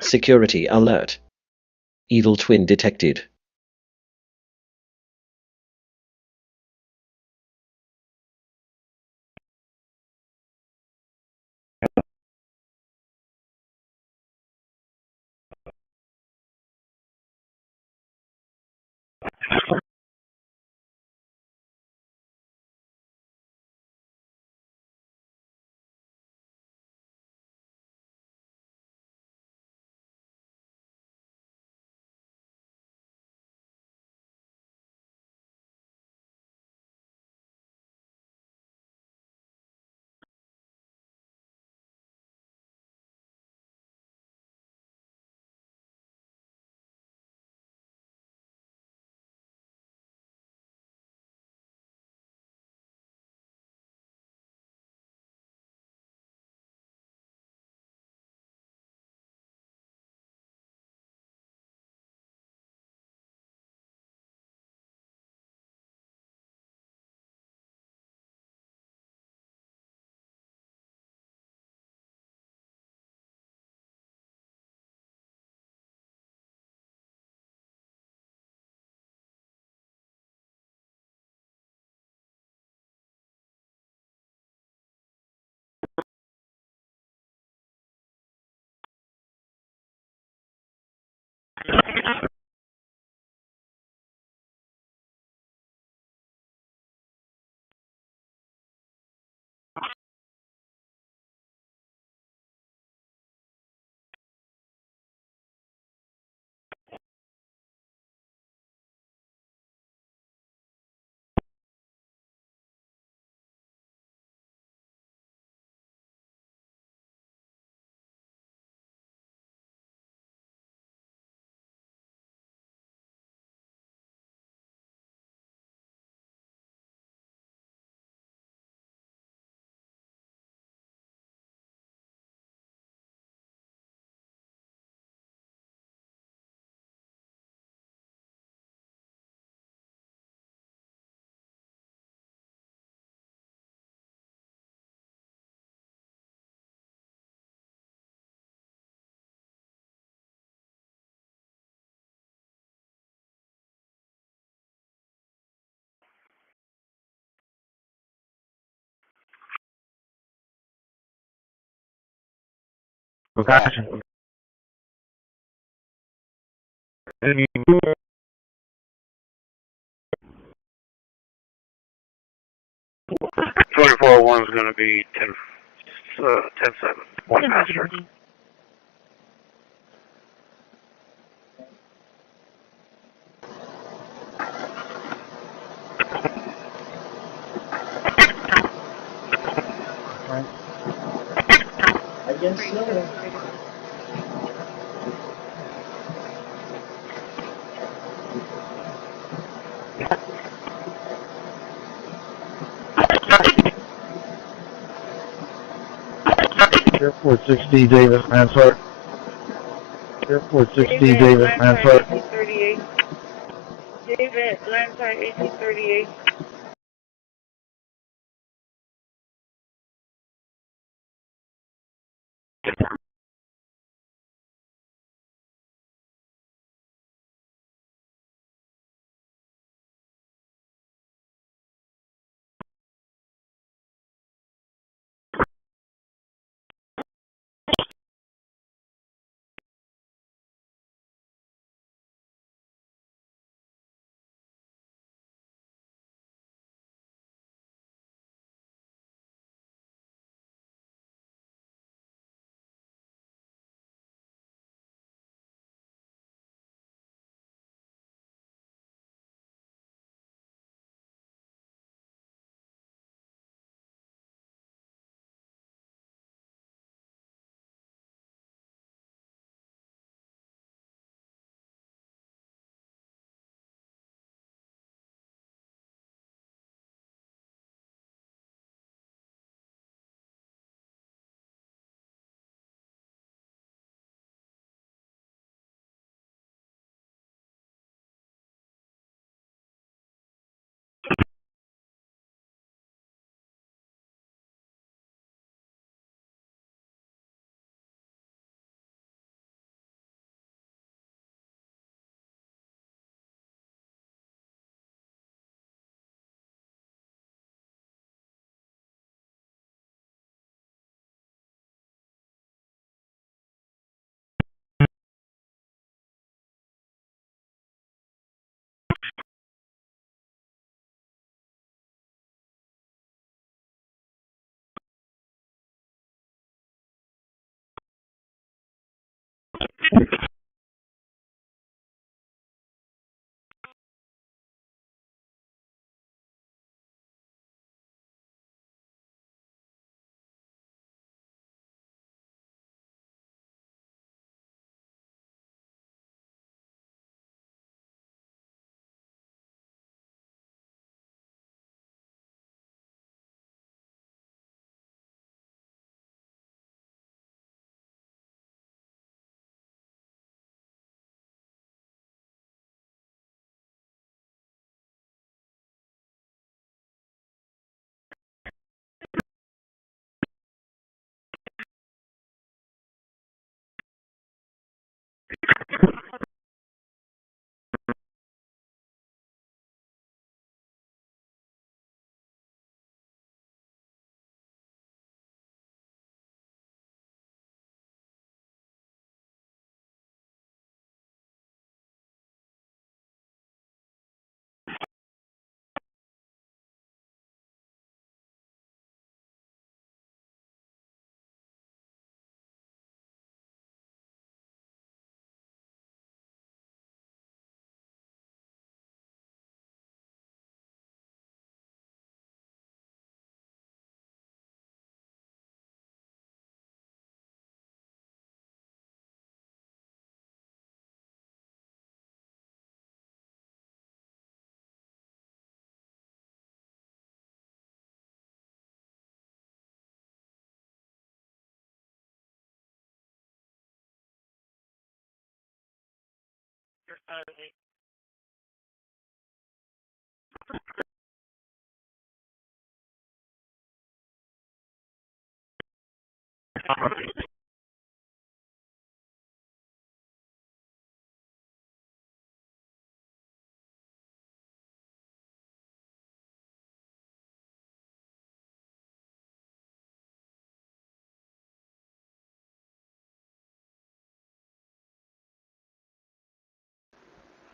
Security alert. Evil twin detected. Okay. Any 24-1 is going to be 10-7. One master. I guess so. Airport 6D Davis Mansart. Airport 6D Davis Mansart. 1838. David, Landside 1838.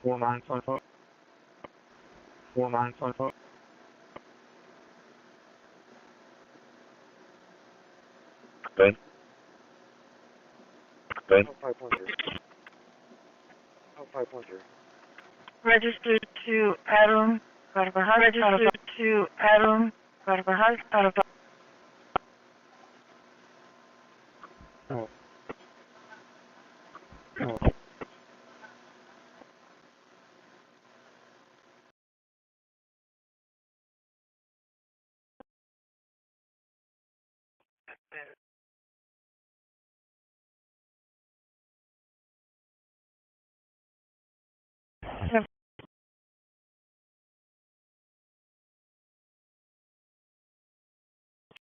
4955. 4955. Ben. Ben. 500. 500. Registered to Adam. Registered to Adam. Oh. Oh.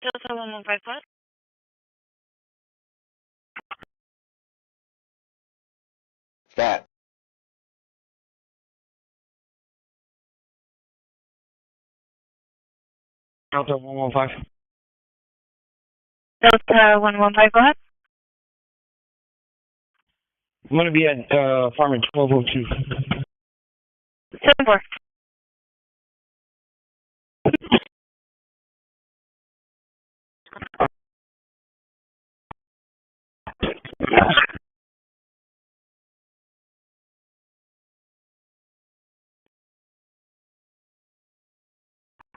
Delta 1155. Fat. Delta 115. Delta 115, go ahead. I'm going to be at Farming 1202. 74.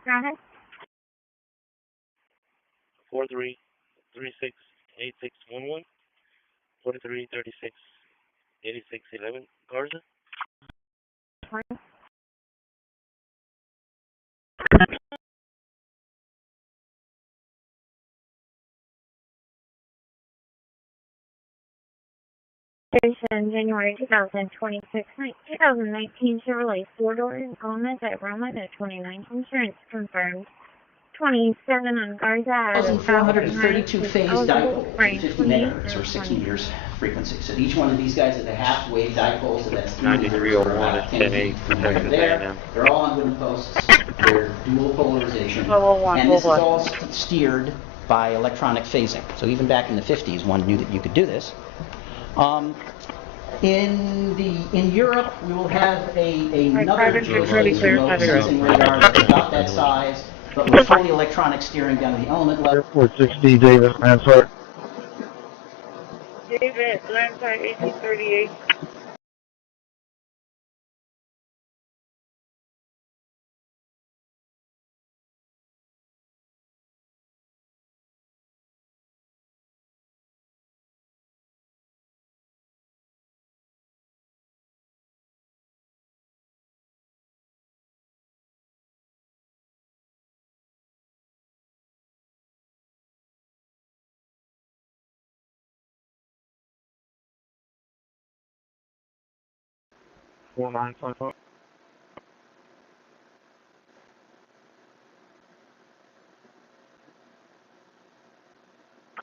Grounded. 43368611 43368611 Garza. Station January 2019 Chevrolet 4-door Element at Roma at 29 insurance confirmed. 27 on Garza. 1,432 phase dipole, 50 megahertz or 6 meters frequency. So each one of these guys is a half-wave dipole, so that's 9301 is 10-8 from Texas A&M. They're all on wooden posts. They're dual polarization. And this is all steered by electronic phasing. So even back in the 50s, one knew that you could do this. In Europe, we will have another remote sensing radar that's about that size, but with fully electronic steering down to the element level. Airport 60, David, Mansart. David, David, landside 1838.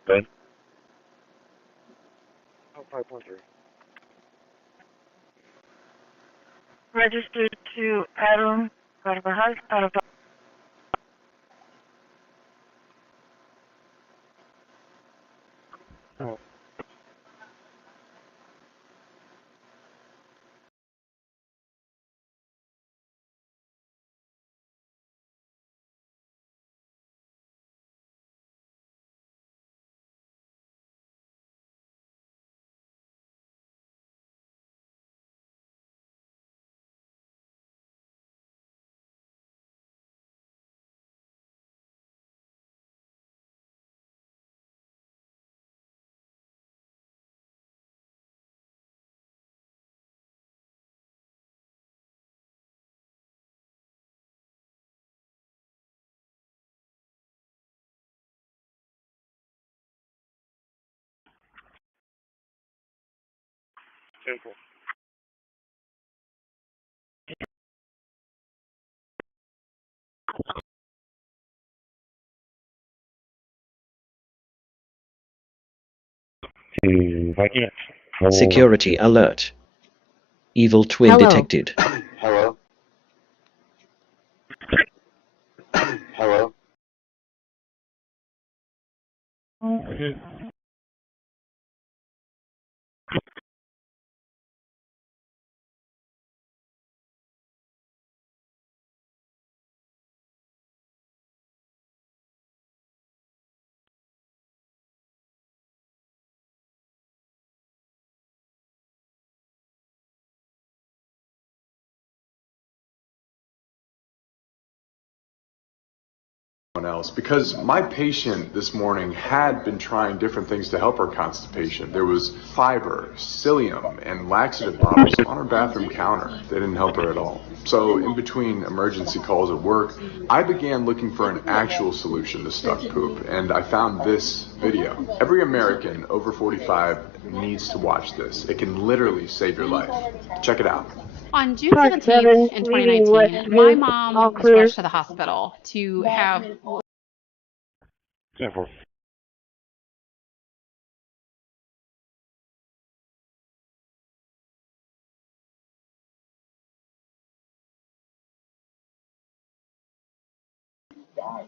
Ben? Oh, 5.3. Registered to Adam Carvajal, Oh. Simple. Yes. Security alert. Evil twin Hello. detected. Hello? Hello? Else, because my patient this morning had been trying different things to help her constipation. There was fiber, psyllium, and laxative bottles on her bathroom counter. They didn't help her at all. So in between emergency calls at work, I began looking for an actual solution to stuck poop, and I found this video. Every American over 45 needs to watch this. It can literally save your life. Check it out. On June 17th in 2019, my mom was rushed to the hospital to have... Simple.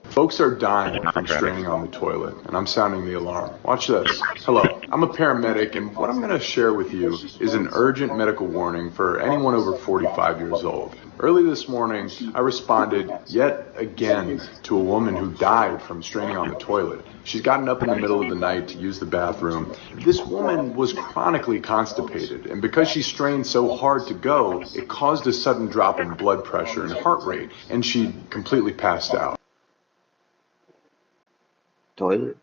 Folks are dying from straining on the toilet, and I'm sounding the alarm. Watch this. Hello, I'm a paramedic, and what I'm going to share with you is an urgent medical warning for anyone over 45 years old. Early this morning, I responded yet again to a woman who died from straining on the toilet. She's gotten up in the middle of the night to use the bathroom. This woman was chronically constipated, and because she strained so hard to go, it caused a sudden drop in blood pressure and heart rate, and she completely passed out. Toilet?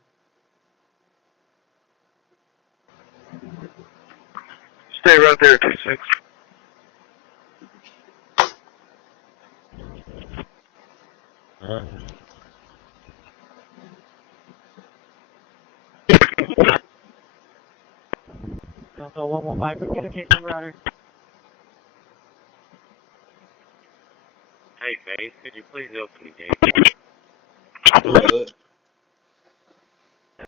Stay right there, 26. Also, 115, get a case of router. Hey, Faith, could you please open the gate?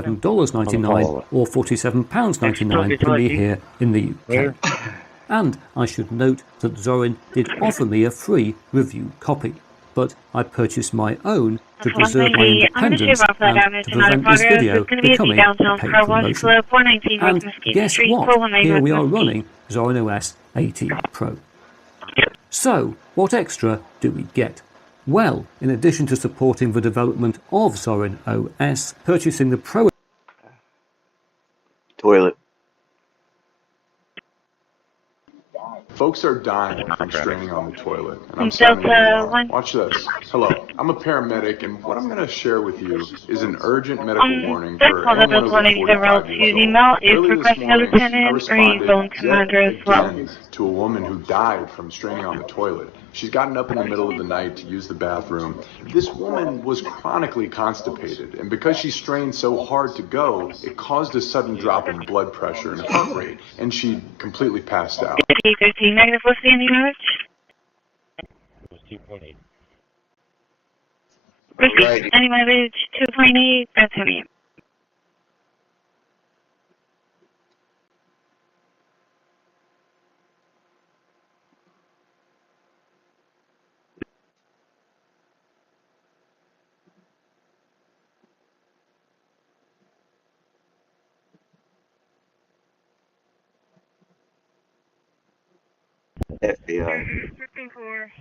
$7.99 or £47.99 for me here in the UK. And I should note that Zorin did offer me a free review copy, but I purchased my own to preserve my independence and to prevent this video becoming a paid promotion. And guess what? Here we are running Zorin OS 18 Pro. So, what extra do we get? Well, in addition to supporting the development of Zorin OS, purchasing the Pro Toilet. Folks are dying from straining on the toilet, and I'm sounding the alarm. Watch this. Hello, I'm a paramedic, and what I'm going to share with you is an urgent medical warning for anyone over 45 years old. Early this morning, I responded yet again to a woman who died from straining on the toilet. She's gotten up in the middle of the night to use the bathroom. This woman was chronically constipated, and because she strained so hard to go, it caused a sudden drop in blood pressure and heart rate, and she completely passed out. 13 negative, what's the any damage? It was 2.8. Christi, any mileage 2.8, that's heavy. FBI. 54.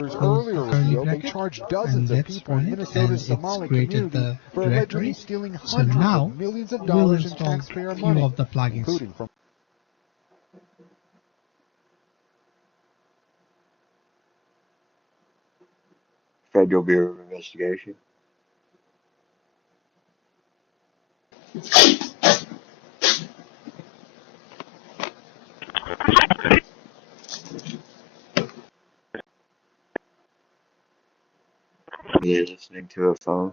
Earlier revealed they charged dozens of people in Minnesota's Somali community for allegedly stealing hundreds of millions of dollars in taxpayer money, including from Federal Bureau of Investigation. You're listening to a phone.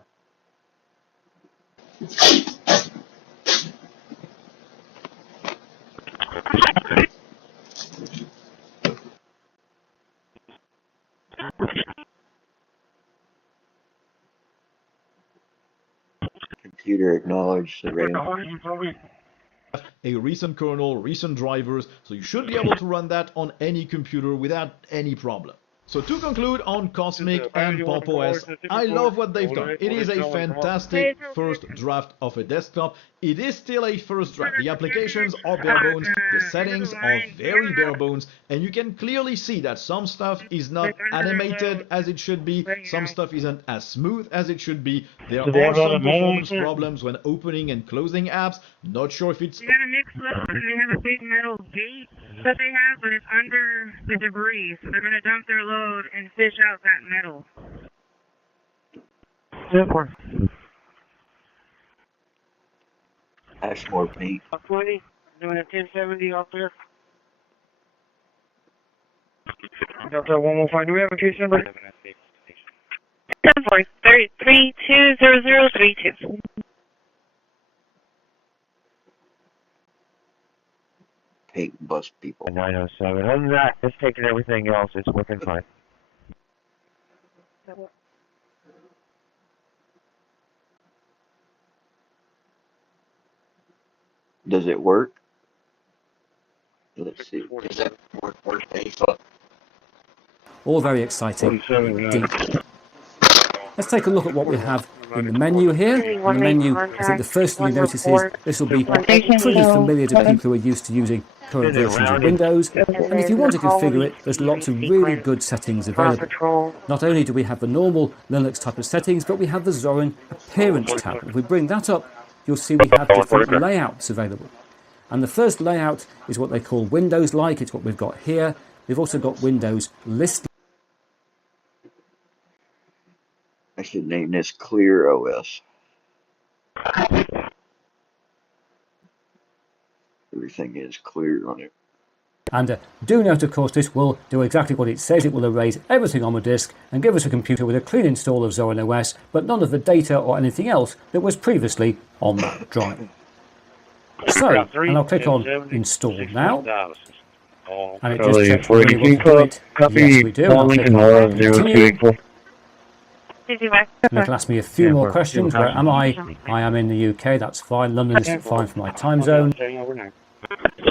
Computer acknowledged the rating. A recent kernel, recent drivers, so you should be able to run that on any computer without any problem. So to conclude on Cosmic and Pop OS, I love what they've done. It is a fantastic first draft of a desktop. It is still a first draft. The applications are bare bones, the settings are very bare bones, and you can clearly see that some stuff is not animated as it should be, some stuff isn't as smooth as it should be. There are some performance problems when opening and closing apps. Not sure if it's... You got a mix left, and they have a big metal gate that they have, but it's under the debris, so they're going to dump their load and fish out that metal. Super. Ashmore Pete. 20, doing a 1070 out there. Delta 115, do we have a case number? 10-4-320032. Hate bus people. 907. Other than that, it's taking everything else. It's working fine. Does it work? Let's see. Does that work? All very exciting indeed. Let's take a look at what we have in the menu here. In the menu, I think the first thing you notice is this will be pretty familiar to people who are used to using current versions of Windows. And if you want to configure it, there's lots of really good settings available. Not only do we have the normal Linux type of settings, but we have the Zorin Appearance tab. If we bring that up, you'll see we have different layouts available. And the first layout is what they call Windows-like. It's what we've got here. We've also got Windows List. I should name this Clear OS. Everything is clear on it. And do note, of course, this will do exactly what it says. It will erase everything on the disk and give us a computer with a clean install of Zorin OS, but none of the data or anything else that was previously on that drive. So, and I'll click on Install Now. And it just checks whether we want to do it. Yes, we do. And I'll click on Continue. And it'll ask me a few more questions. Where am I? I am in the UK, that's fine. London is fine for my time zone.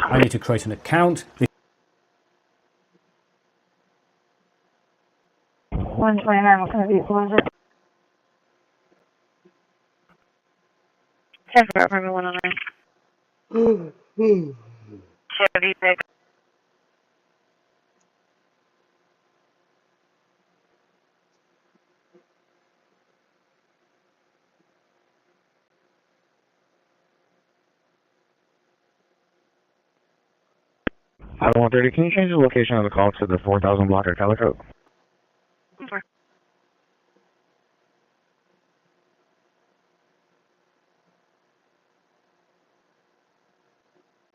I need to create an account. 129, what kind of vehicle is it? 10 for everyone on there. Chevy pick. Hello 130, can you change the location of the call to the 4000 block of Calico? Sure.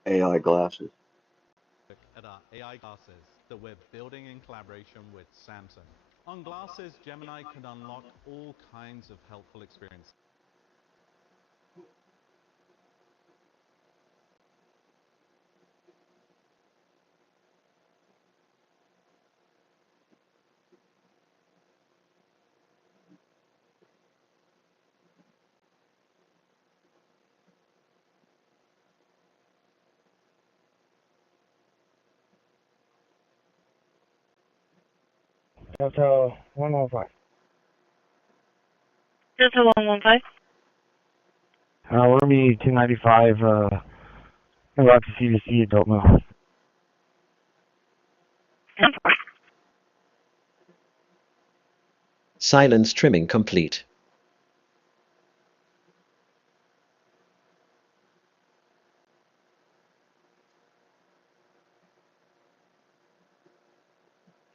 AI glasses. At our AI glasses that we're building in collaboration with Samsung. On glasses, Gemini can unlock all kinds of helpful experiences. Delta 115. Delta 115. We're going to be 295, about to CDC adult male. Silence trimming complete.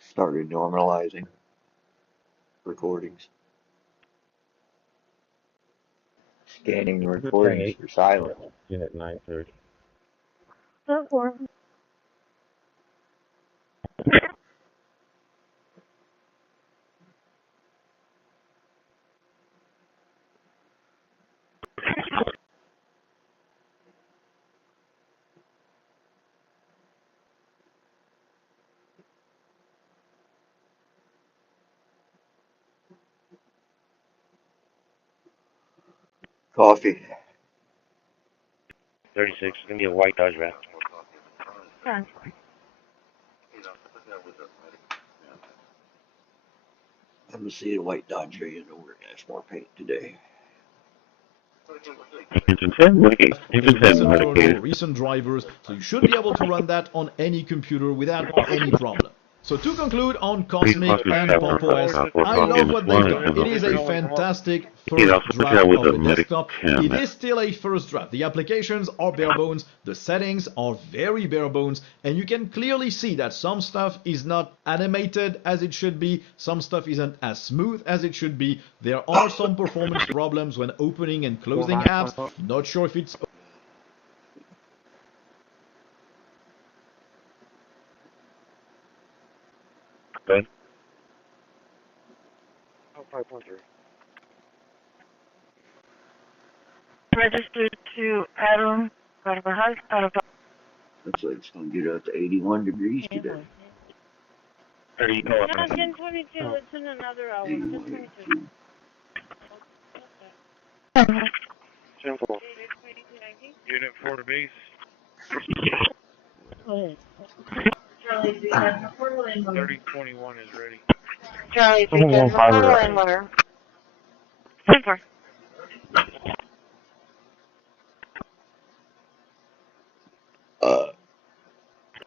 Started normalizing recordings. Scanning recordings for silence. Unit 930. Coffee. 36, it's going to be a white Dodge Ram. Yeah. I'm gonna see a white Dodge Ram and we're gonna have more paint today. Recent drivers, so you should be able to run that on any computer without any problem. So to conclude on Cosmic and Pop OS, I love what they've done. It is a fantastic first draft of the desktop. It is still a first draft. The applications are bare bones, the settings are very bare bones, and you can clearly see that some stuff is not animated as it should be, some stuff isn't as smooth as it should be. There are some performance problems when opening and closing apps. Not sure if it's Good. Oh, 513. Registered to Adam. Looks like it's gonna get up to 81 degrees today. 1022, it's in another hour. 1022. 10-4. Unit 4 to base. Charlie, 3021 is ready. Charlie, 310 motor. 10-4.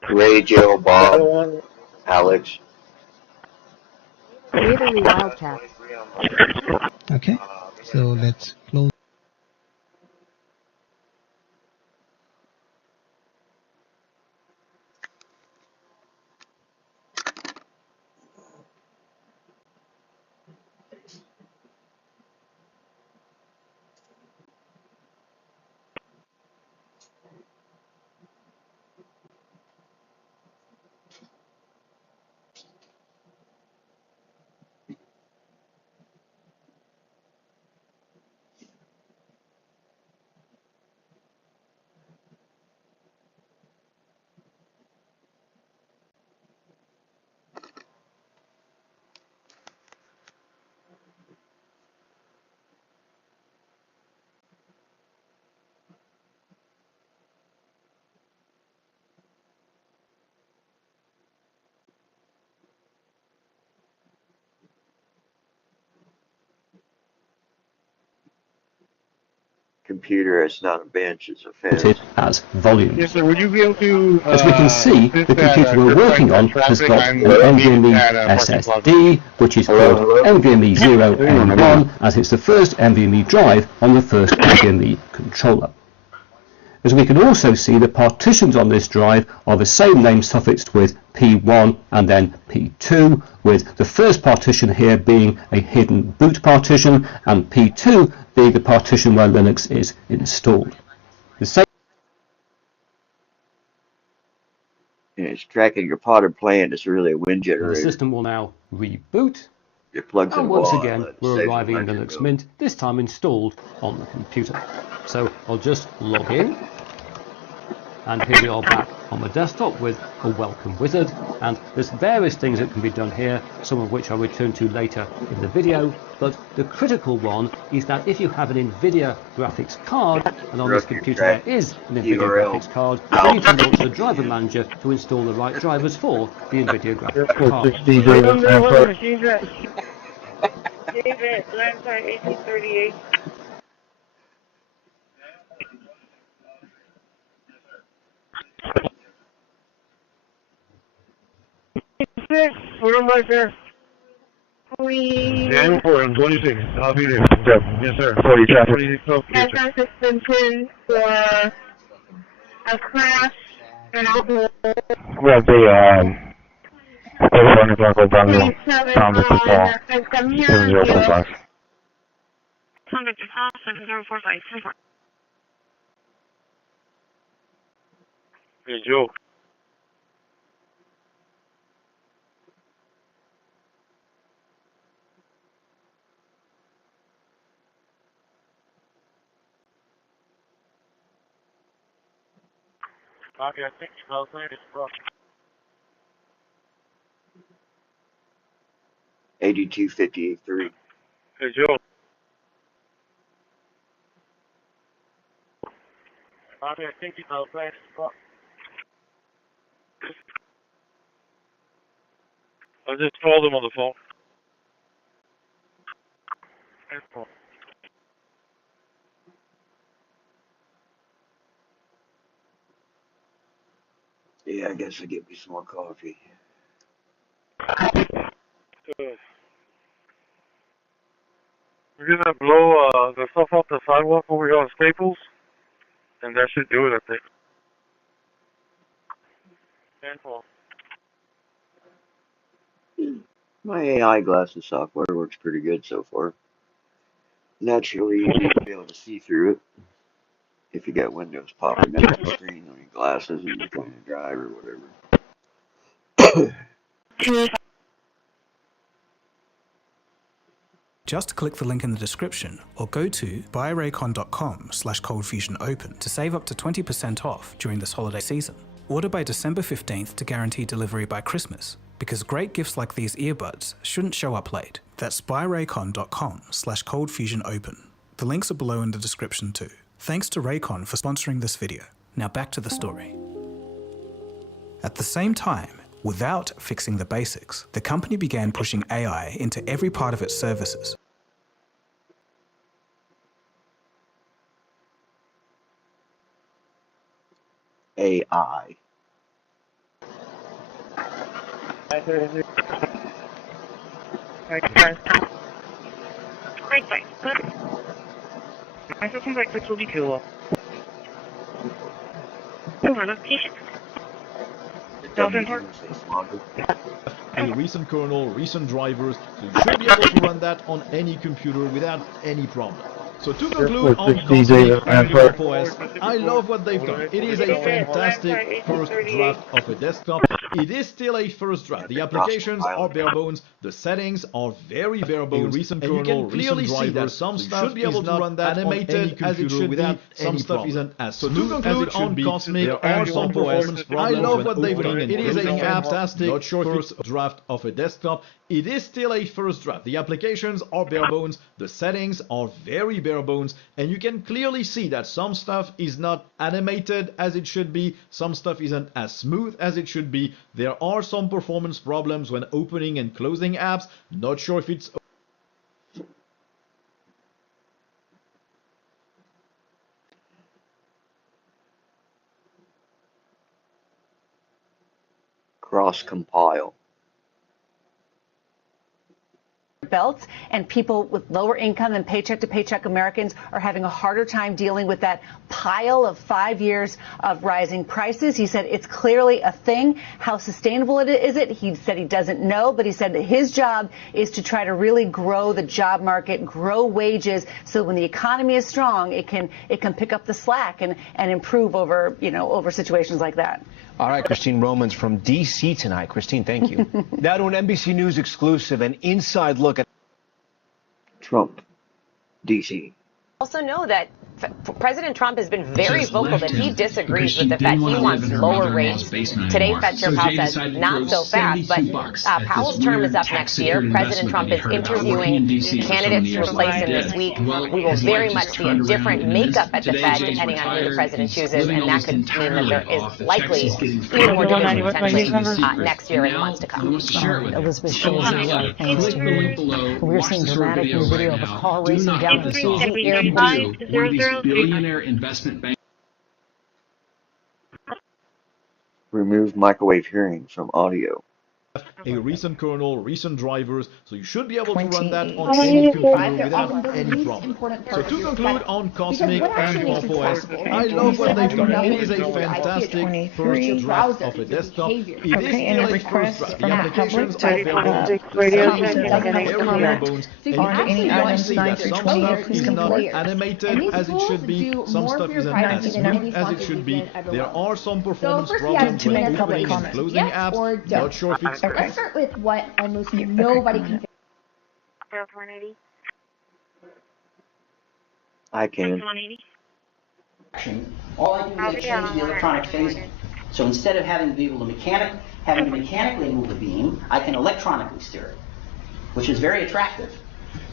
Ray, Joe, Bob, Alex. Waverly Wildcats. Okay, so let's close. Computer, it's not a bench, it's a fence. As volumes. Yes, sir. Would you be able to, As we can see, the computer we're working on has got an NVMe SSD, which is called NVMe 0 and 1, as it's the first NVMe drive on the first NVMe controller. as we can also see the partitions on this drive are the same name suffixed with P1 and then P2, with the first partition here being a hidden boot partition and P2 being the partition where Linux is installed. The same And it's tracking your potted plant. It's really a wind generator. The system will now reboot. It plugs And in once wall again, outlet, we're saves arriving in electric Linux bill. Mint, this time installed on the computer. So I'll just log in. And here we are back on the desktop with a welcome wizard. And there's various things that can be done here, some of which I'll return to later in the video. But the critical one is that if you have an NVIDIA graphics card, and on this computer there is an NVIDIA graphics card, you need to launch the driver manager to install the right drivers for the NVIDIA graphics card. David, landslide 1838. What am I there? 26. I'll be there. Yes, sir. 40 traffic. Has suspension for a crash and outlaw. Well, the, 1 o'clock Obama, Thomas to call, 7045. Conduct is off, 7045. Hey, Joe. Okay, I think I'll say it's rough. 8258.3. Hey, Joe. Okay, I think I'll say it's rough. I just called him on the phone. Yeah, I guess I'll get me some more coffee. Good. We're gonna blow the stuff off the sidewalk over here on Staples, and that should do it, I think. Careful. My AI glasses software works pretty good so far. Naturally, you need to be able to see through it if you got windows popping down the screen on your glasses and you're trying to drive or whatever. Just click the link in the description or go to buyraycon.com/coldfusionopen to save up to 20% off during this holiday season. Order by December 15th to guarantee delivery by Christmas, because great gifts like these earbuds shouldn't show up late. That's buyraycon.com/coldfusionopen. The links are below in the description too. Thanks to Raycon for sponsoring this video. Now back to the story. At the same time, without fixing the basics, the company began pushing AI into every part of its services. AI. My system's like 642. A recent kernel, recent drivers, so you should be able to run that on any computer without any problem. So to conclude on Cosmic and OS, I love what they've done. It is a fantastic first draft of a desktop. It is still a first draft. The applications are bare bones. The settings are very bare bones. And you can clearly see that some stuff should be able to run that animated as it should without some stuff isn't as smooth as it should be. There are some performance problems. I love what they've done. It is a fantastic first draft of a desktop. It is still a first draft. The applications are bare bones. The settings are very bare bones. And you can clearly see that some stuff is not animated as it should be. Some stuff isn't as smooth as it should be. There are some performance problems when opening and closing apps. Not sure if it's Cross compile. belts, and people with lower income and paycheck-to-paycheck Americans are having a harder time dealing with that pile of 5 years of rising prices. He said it's clearly a thing. How sustainable is it? He said he doesn't know, but he said that his job is to try to really grow the job market, grow wages, so when the economy is strong, it can pick up the slack and improve over situations like that. All right, Christine Romans from D.C. tonight. Christine, thank you. Now to an NBC News exclusive, an inside look at Trump, D.C. Also know that President Trump has been very vocal that he disagrees with the Fed. He wants lower rates. Today, Fed Chair Powell says not so fast, but Powell's term is up next year. President Trump is interviewing candidates to replace him this week. We will very much see a different makeup at the Fed depending on who the president chooses, and that could mean that there is likely even more division potentially next year and months to come. Elizabeth Schultz is right, thanks to me. We're seeing dramatic new video of a car racing down the Suzy Airport. Billionaire investment bank. Remove microwave hearing from audio. A recent kernel, recent drivers, so you should be able to run that on any computer without any problem. So to conclude on Cosmic and Pop OS, I love what they've done. It is a fantastic first draft of a desktop. It is still a first draft. The applications are very bones, and you can see that some stuff is not animated as it should be, some stuff isn't as smooth as it should be. There are some performance problems when opening and closing apps. Not sure if it's Let's start with what almost nobody can. I can. All I do is change the electronic phasing. So instead of having to be able to mechanically move the beam, I can electronically steer it, which is very attractive.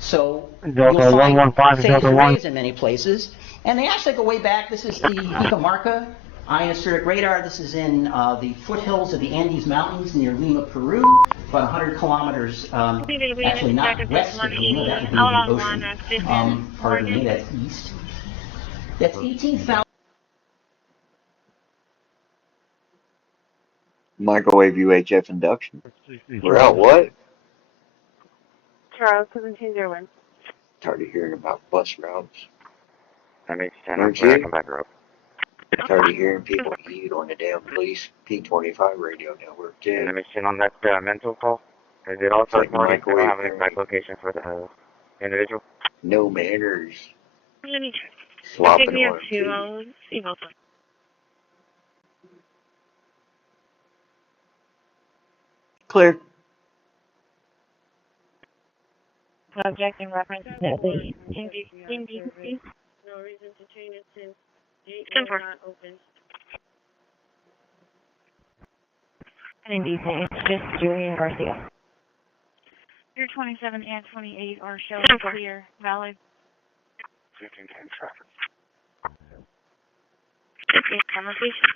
So you'll find phasing arrays in many places, and they actually go way back. This is the Icamarca ionospheric radar. This is in the foothills of the Andes Mountains near Lima, Peru, about 100 kilometers, actually not west of Lima, that would be the ocean, pardon me, that's east. That's 18,000. Microwave UHF induction. We're out what? Charles, 1701. Tired of hearing about bus routes. That makes sense. Aren't I you? come back up. Tired of hearing people eat on the damn police P25 radio network too. Let me see on that mental call. I did also Like morning. I don't have an microwave exact location for the individual. No manners. Slopping on tea. Clear. Subject and reference to the indecency. No reason to change it since Simple. not open. Indecent. It's just Julian Garcia. Your 27 and 28 are showing clear, valid. 1510 traffic. Conversation.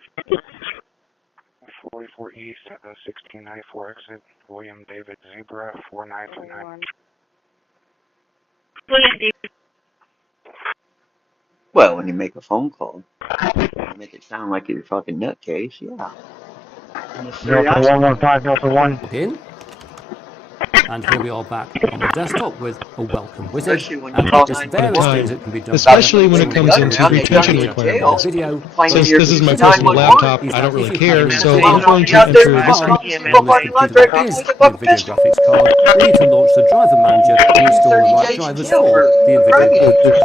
44 East, 1694 exit, William David Zebra, 4929. William David. Well, when you make a phone call, you make it sound like you're a fucking nutcase, yeah. Delta 115, Delta 1. In. And here we are back on the desktop with a welcome wizard and just various things that can be done. Especially when it comes into retention requirements. Since this is my personal laptop, I don't really care, so I'm going to enter this one. Is the video graphics card. We need to launch the driver manager and install the right drivers for the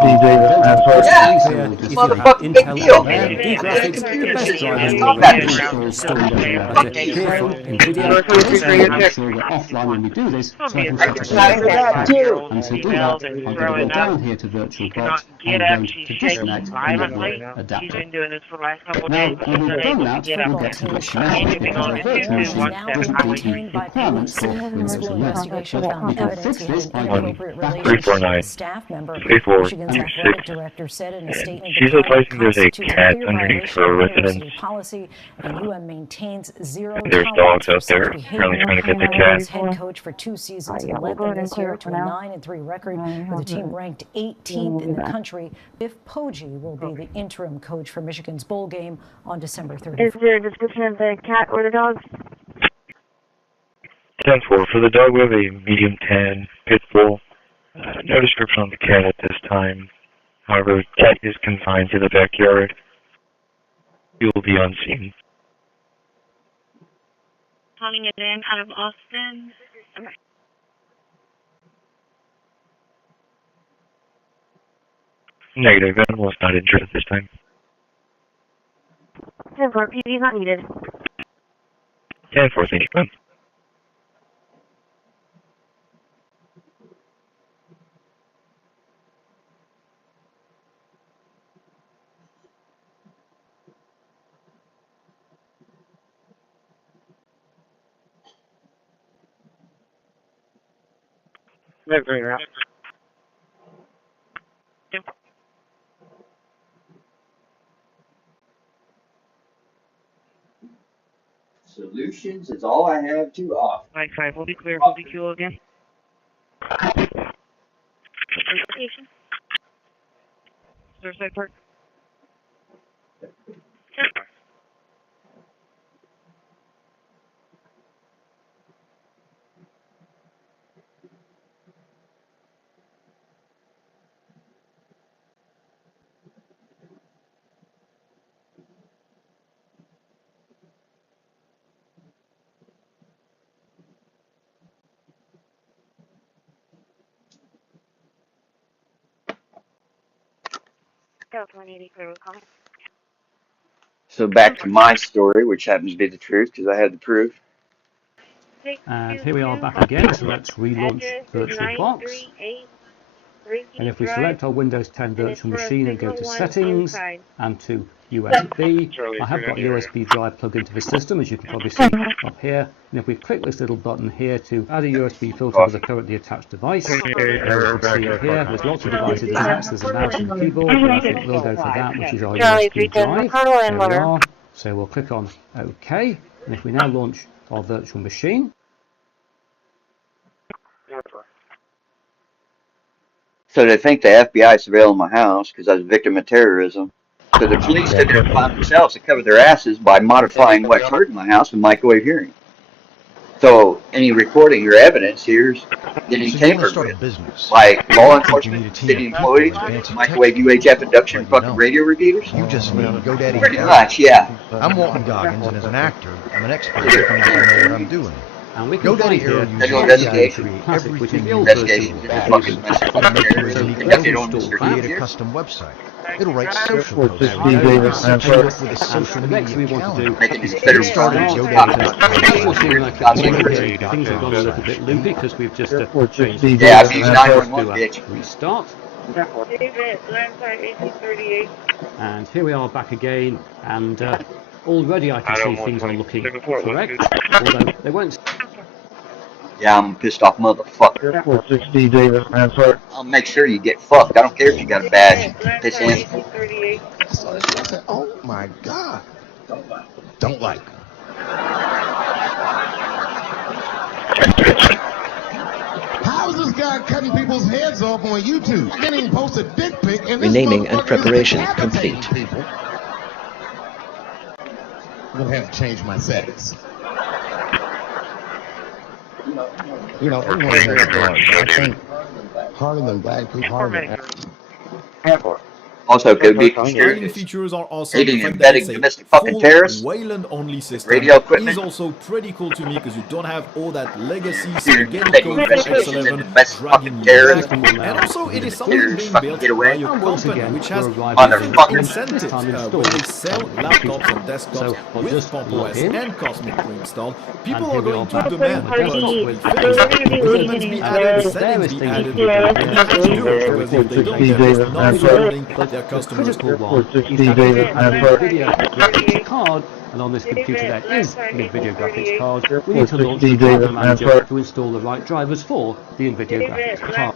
NVIDIA. If you have Intel and AMD graphics, the best drivers are already installed. Here from NVIDIA, make sure we're offline when we do this, so I can set up and to do that, I'm going to go down here to virtual box and go to disconnect and then adapter. Now, when we've done that, we'll get to this message because our virtual machine doesn't meet the requirements for Windows 11. We can fix this by going back to 349. staff member. 3426. She's advising there's a cat underneath her residence. Policy, and UM maintains zero There's dogs out there apparently trying to get the cat. Head coach for 2 seasons and led them this year to a 9-3 record with the team ranked 18th in the country. Biff Poggi will be the interim coach for Michigan's bowl game on December 30th. Is there a description of the cat or the dog? 10-4. For the dog, we have a medium 10 pit bull. No description on the cat at this time. However, cat is confined to the backyard. He will be unseen. Calling it in out of Austin. Okay. Negative. Animal is not injured at this time. 10-4. PD is not needed. 10-4. Thank you, ma'am. Solutions is all I have to offer. 5-5, we'll be clear, hold EQ again. Location. Surfside Park. 10-4. California 80, clear with comment. So back to my story, which happens to be the truth because I had the proof. And here we are back again, so let's relaunch VirtualBox. And if we select our Windows 10 virtual machine and go to Settings and to USB, I have got a USB drive plugged into the system, as you can probably see up here. And if we click this little button here to add a USB filter with a currently attached device, as you can see up here, there's lots of devices. There's a mouse and a keyboard, and I think we'll go for that, which is our USB drive. There we are. So we'll click on OK. And if we now launch our virtual machine, So they think the FBI surveilled my house because I was a victim of terrorism. So the police did it by themselves to cover their asses by modifying what's heard in my house with microwave hearing. So any recording or evidence here's getting tampered with by law enforcement, city employees, microwave UHF induction, fucking radio repeaters. You just need GoDaddy. Pretty much, yeah. I'm Walton Goggins, and as an actor, I'm an expert at I know what I'm doing. And we can GoDaddy here uses investigation, which is the old investigation, create a custom website. It'll write social posts. Next we want to do is started GoDaddy. Things have gone a little bit loopy because we've just changed the restart. And here we are back again, and already I can see things are looking correct, although they won't. Yeah, I'm a pissed off motherfucker. 460 David Mansard. I'll make sure you get fucked. I don't care if you got a badge. Piss in. Oh my God. Don't like. How's this guy cutting people's heads off on YouTube? I can't even post a dick pic and this Renaming and preparation complete. People. I'm gonna have to change my settings. You know, everyone has a heart. I think harder than black people, harder than Also, could be Training features are awesome. aiding and abetting domestic fucking terrorists. Wayland-only system Radio equipment is also pretty cool to me because you don't have all that legacy You're spaghetti taking code from investigations into X11 domestic dragging fucking you terrorists. back. And also, it is something Terrorists being fucking built get by away. your And once company, again, which has we're arriving Motherfucker. incentives when they sell laptops and desktops So I'll with just Pop log OS in. and Cosmic pre-installed. And People here are we going are to back demand on the products desktop. when finished. Improvements be added, settings be added, and they have to do it because if they don't, then it's not serving their customers. Critical one is having a video graphics card, and on this computer there is an NVIDIA graphics card. We need to launch the driver manager to install the right drivers for the NVIDIA graphics card.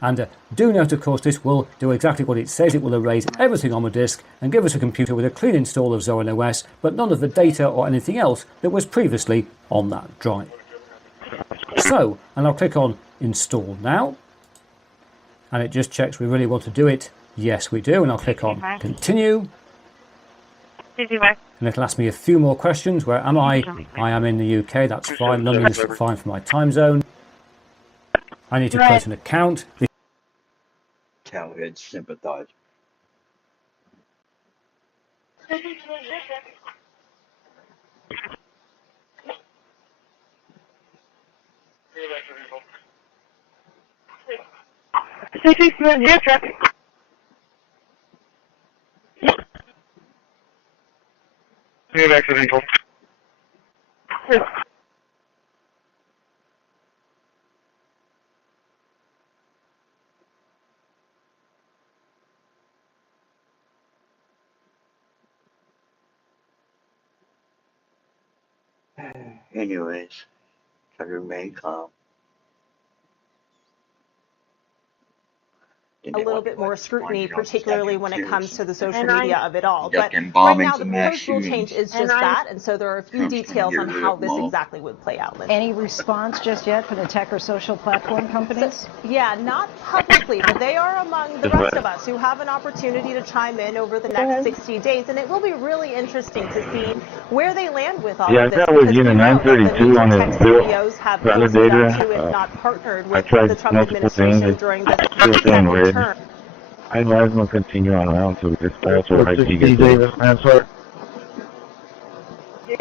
And do note, of course, this will do exactly what it says. It will erase everything on the disk and give us a computer with a clean install of Zorin OS, but none of the data or anything else that was previously on that drive. So, and I'll click on Install Now. and it just checks we really want to do it. Yes, we do, and I'll click on continue. And it'll ask me a few more questions. Where am I? I am in the UK, that's fine. London's fine for my time zone. I need to create an account. Cowhead sympathize. Anyways, try to remain calm. A little bit more scrutiny, particularly when it comes to the social media of it all. But right bombings now, the proposed rule change is just that, and so there are a few details on how this exactly would play out. Any response just yet from the tech or social platform companies? So, yeah, not publicly, but they are among the rest of us who have an opportunity to chime in over the next 60 days, and it will be really interesting to see where they land with all of this. That was Unit 932 on the CEOs have validator. And not partnered with the Trump administration during this second term. I advise them to continue on around to dispatch or IP gets David answer. Has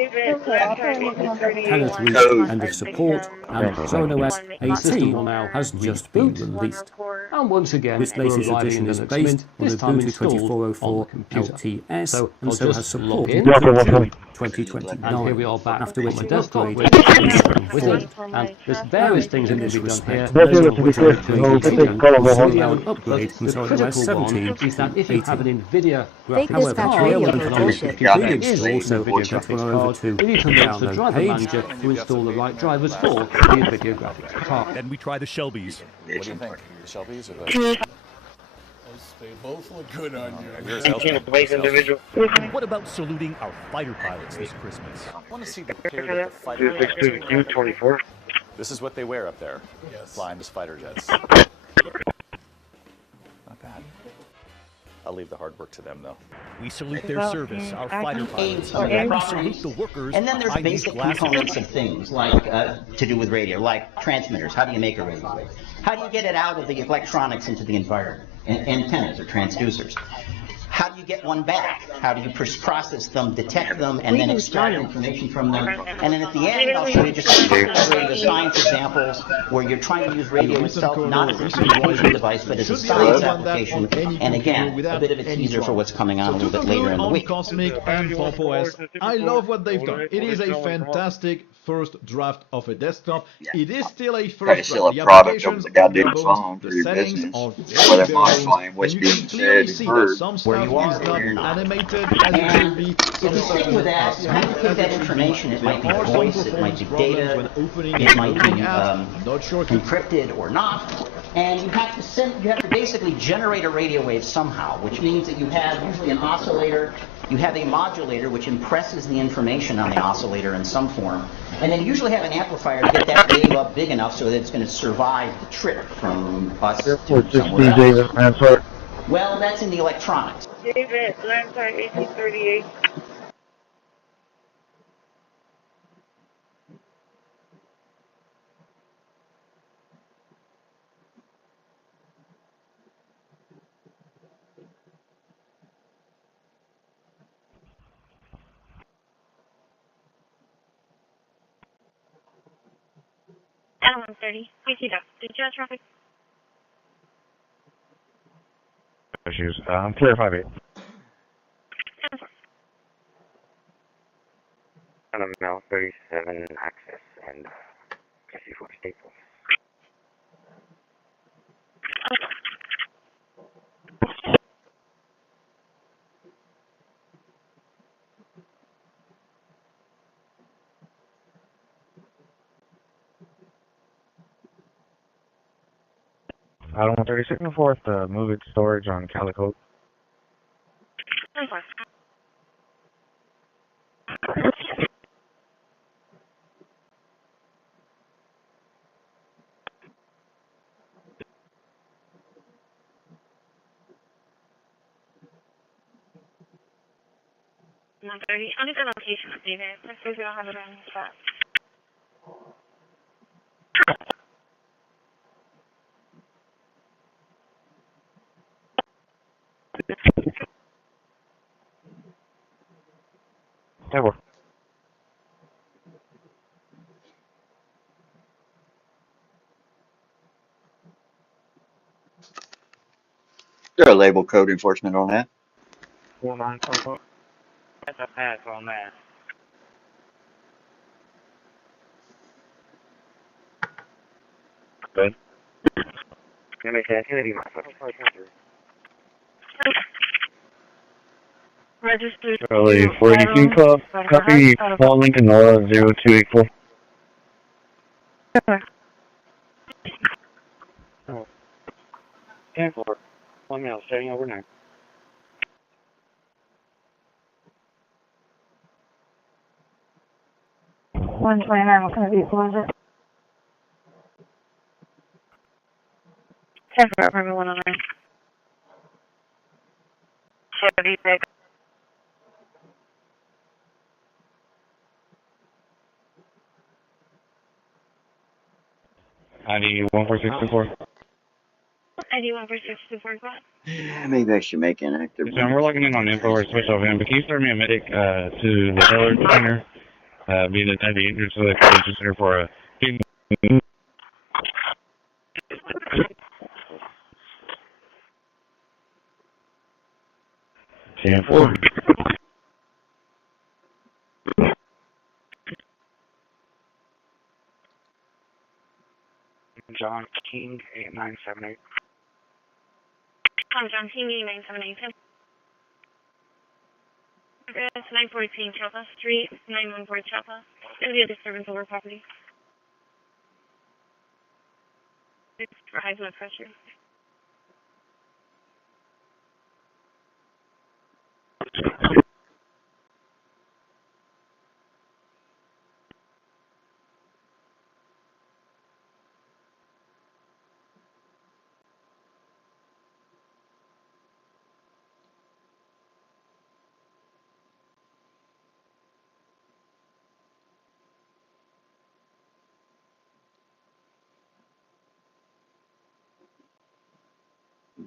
reached end of support, and Zorin OS 18 has just been released. And once again, this latest edition is based on Ubuntu 2404 LTS, and so has support until 2029. And here we are back after which on the upgrade is wizard. And there's various things in this respect. The upgrade from Zorin OS 17 is that if you have an NVIDIA however, including also graphics over to you need to convince the driver manager to install the right drivers for the NVIDIA graphics card. Then we try the Shelbys. What do you think? The Shelbys or the... They both look good on you. What about saluting our fighter pilots this Christmas? I want to see the pair that the fighter pilots 24. This is what they wear up there, flying as fighter jets. Not bad. I'll leave the hard work to them, though. We salute their service, our fighter pilots. We salute the workers. And then there's basic components of things like to do with radio, like transmitters. How do you make a radio wave? How do you get it out of the electronics into the environment? Antennas or transducers. How do you get one back? How do you process them, detect them, and then extract information from them? And then at the end, I'll show you just a series of science examples where you're trying to use radio itself not as a communication device, but as a science application. And again, a bit of a teaser for what's coming on a little bit later in the week. Cosmic and Pop OS, I love what they've done. It is a fantastic first draft of a desktop. It is still a first draft. The applications, the goddamn phone for your business. Whether modifying what's being said and heard. Where you are is not animated as and it should be. So if you stick with that, you have to take that information. It might be voice, it might be data, it might be encrypted or not. And you have to basically generate a radio wave somehow, which means that you have usually an oscillator, you have a modulator which impresses the information on the oscillator in some form, and then you usually have an amplifier to get that wave up big enough so that it's going to survive the trip from us to somewhere else. Well, that's in the electronics. David, Landside 1838. At 130, PC Duck. Did you have traffic? Issues. Clear 5-8. I'm now 37 access and 64 staples. I don't want 36 and 4th, move it storage on Calico. 1:30. I'll get the location updated. Let's see if we don't have it on the chat. That works. Is there a label code enforcement on that? That's a pass on that. Good. Registered. Charlie 42 Club, copy, call Lincoln Laura 0284. Oh. 10-4. 1 mile, starting over 9. What kind of vehicle is it? 10 for apartment 109. Chevy pick. ID 14624. ID 14624. Yeah, maybe I should make an active. So we're logging in on info or switch off him, but can you throw me a medic to the Leopard center? Being at the entrance of the convention center for a 10-4. John King 8978. John King 8978. Address 914 Chapa Street, 914 Chapa. There'll be a disturbance over property. It's for high blood pressure.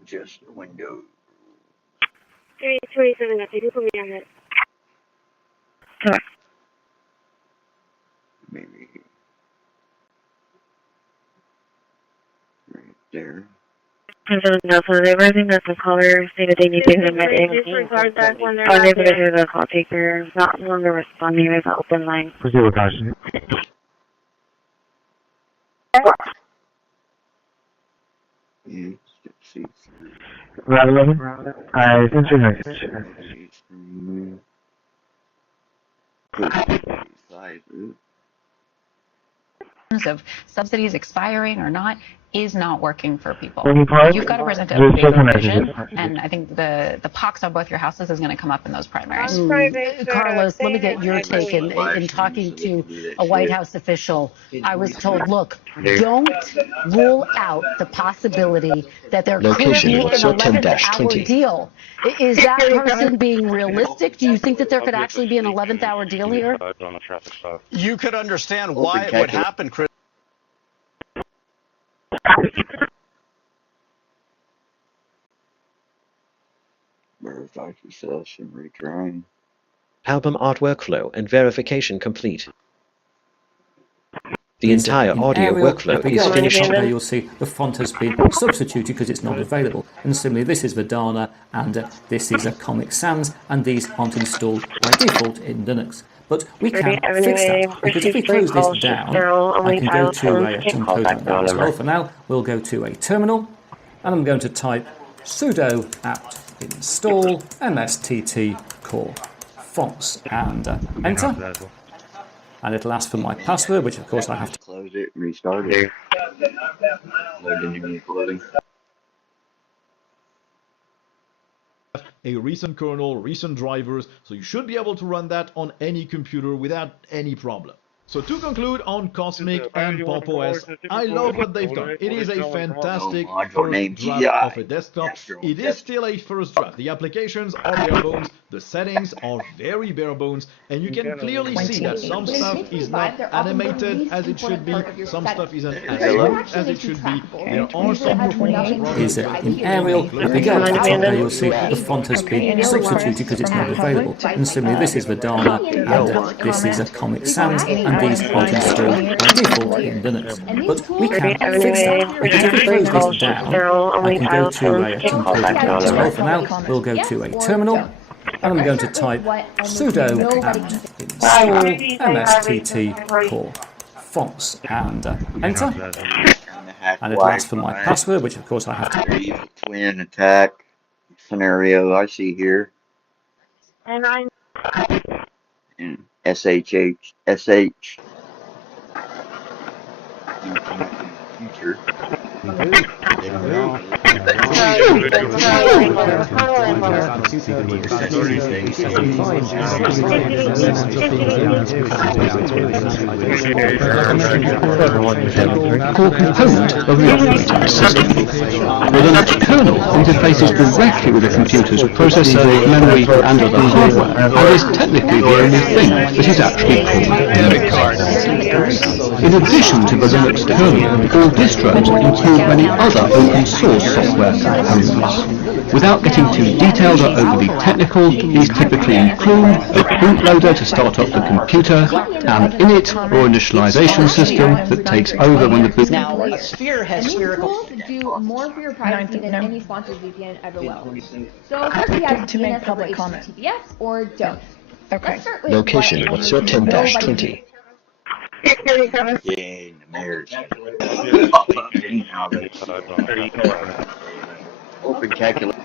Just a window. 327 up. You can put me on it. Maybe right there. I think that's the caller stated they need to admit disregard that when they're not there. The call taker not longer responding with the open line. Proceed with caution. Yeah, let's see. Route 11. I sent you a message. Of subsidies expiring or not is not working for people. You've got to present a bigger vision, and I think the pox on both your houses is going to come up in those primaries. Carlos, let me get your take. In talking to a White House official, I was told, look, don't rule out the possibility that there could be an 11th-hour deal. Is that person being realistic? Do you think that there could actually be an 11th-hour deal here? You could understand why it would happen, Chris. Verify success and retrying. Album art workflow and verification complete. The entire audio workflow is finished. There you'll see the font has been substituted because it's not available. And similarly, this is Verdana, and this is a Comic Sans, and these aren't installed by default in Linux. But we can fix that, because if we close this down, I can go to a composer now as well. For now, we'll go to a terminal, and I'm going to type sudo apt install mstt core fonts, and enter. And it'll ask for my password, which of course I have to close it, restart it. Load in your clothing. A recent kernel, recent drivers, so you should be able to run that on any computer without any problem. So to conclude on Cosmic and Pop OS, I love what they've done. It is a fantastic first draft of a desktop. It is still a first draft. The applications are bare bones. The settings are very bare bones, and you can clearly see that some stuff is not animated as it should be, some stuff isn't as smooth as it should be. There are some performance Is in Arial. If you go up to the top there, you'll see the font has been substituted because it's not available. And similarly, this is Verdana, and this is a Comic Sans, and these aren't installed by default in Linux. But we can fix that. Because if we close this down, I can go to a template install. For now, we'll go to a terminal. And I'm going to type sudo apt install mstt fonts and enter. And it asks for my password, which of course I have to. Twin attack scenario I see here. And I. And SH. Future. Core component of the operating system. The Linux kernel interfaces directly with the computer's processor, memory, and other hardware, and is technically the only thing that is actually called debit card. In addition to the Linux kernel, all distros include many other open source software components. Without getting too detailed or overly technical, these typically include a bootloader to start up the computer, an init or initialization system that takes over when the boot. Now, a sphere has spherical. Do more for your privacy than any sponsored VPN ever will. So first we have DNS over HTTPS or don't. Okay. Location 10-20. Yeah, in the marriage. Open calculator.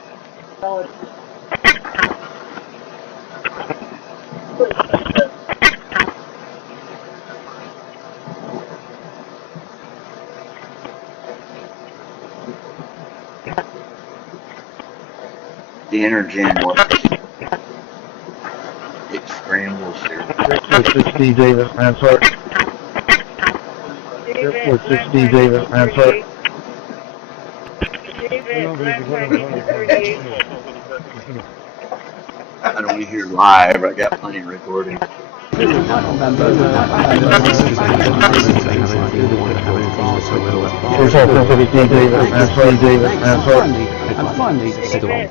The intergen works. It scrambles here. 60 David transfer. 60 David transfer. I don't want to hear live. I got plenty of recording. And finally, still on.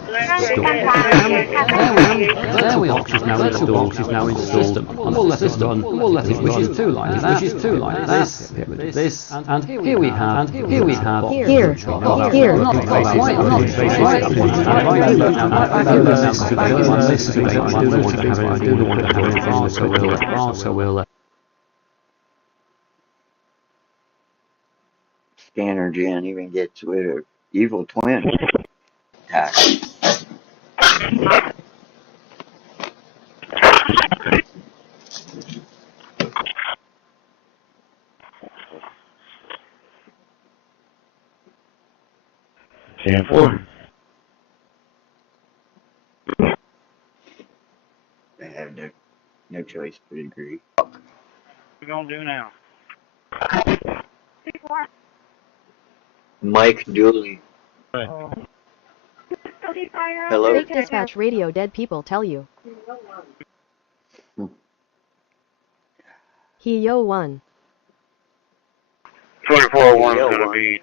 There we are. She's now installed. She's now installed. And we'll let it run. We'll let it run. Which is two lines. Which is two lines. This. Get rid of this. And here we have. Here we have. Here. Scanner Gen even gets rid of evil twin attack. They have no choice but to agree. What we gonna do now? Mike Dooley. Hello. Fake dispatch radio, dead people tell you. He yo 1. 24-1 is gonna be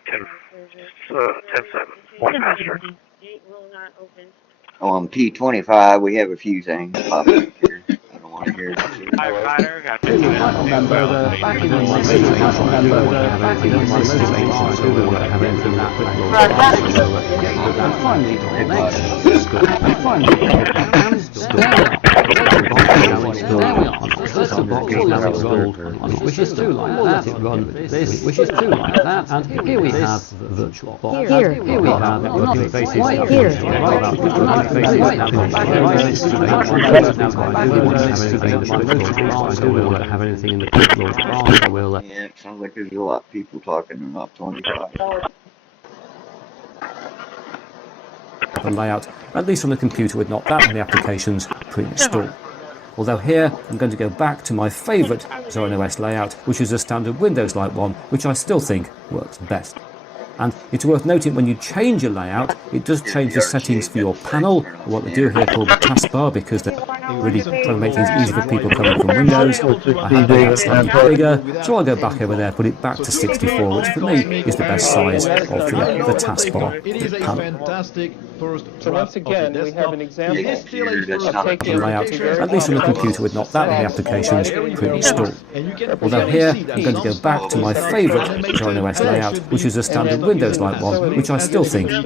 10-7. One master. On P25, we have a few things popping up here. I don't want to hear this. Which is two like that. This, which is two like that. And here we have virtual box. Here we have Yeah, it sounds like there's a lot of people talking and not 25. Layout, at least on a computer with not that many applications pre-installed. Although here, I'm going to go back to my favourite Zorin OS layout, which is a standard Windows-like one, which I still think works best. And it's worth noting when you change your layout, it does change the settings for your panel, or what they do here called the taskbar, because they're really trying to make things easy for people coming from Windows. I have made that slightly bigger, so I'll go back over there, put it back to 64, which for me is the best size of the taskbar panel. So once again, we have an example of taking layout, at least on the computer with not that many applications pre-installed. Although here, I'm going to go back to my favourite Zorin OS layout, which is a standard Windows-like one, which I still think is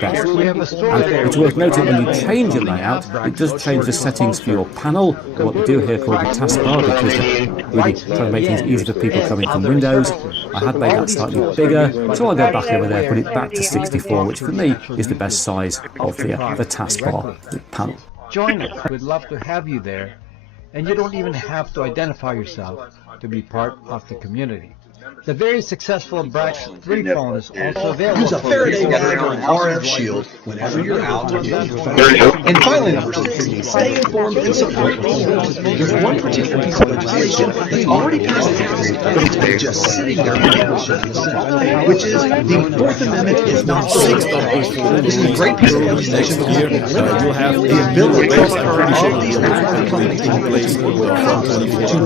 best. And it's worth noting when you change your layout, it does change the settings for your panel, or what we do here called the taskbar, because they're really trying to make things easy for people coming from Windows. I had made that slightly bigger, so I'll go back over there, put it back to 64, which for me is the best size of the taskbar panel. Join us. We'd love to have you there, and you don't even have to identify yourself to be part of the community. The very successful Brax 3 phone is also available. Use a Faraday guide or an RF shield whenever you're out on your phone. And finally, number 6, stay informed and support. There's one particular piece of legislation that's already passed the House, but it's been just sitting there waiting for consent, which is the Fourth Amendment is not safe. This is a great piece of legislation. You'll have the ability all these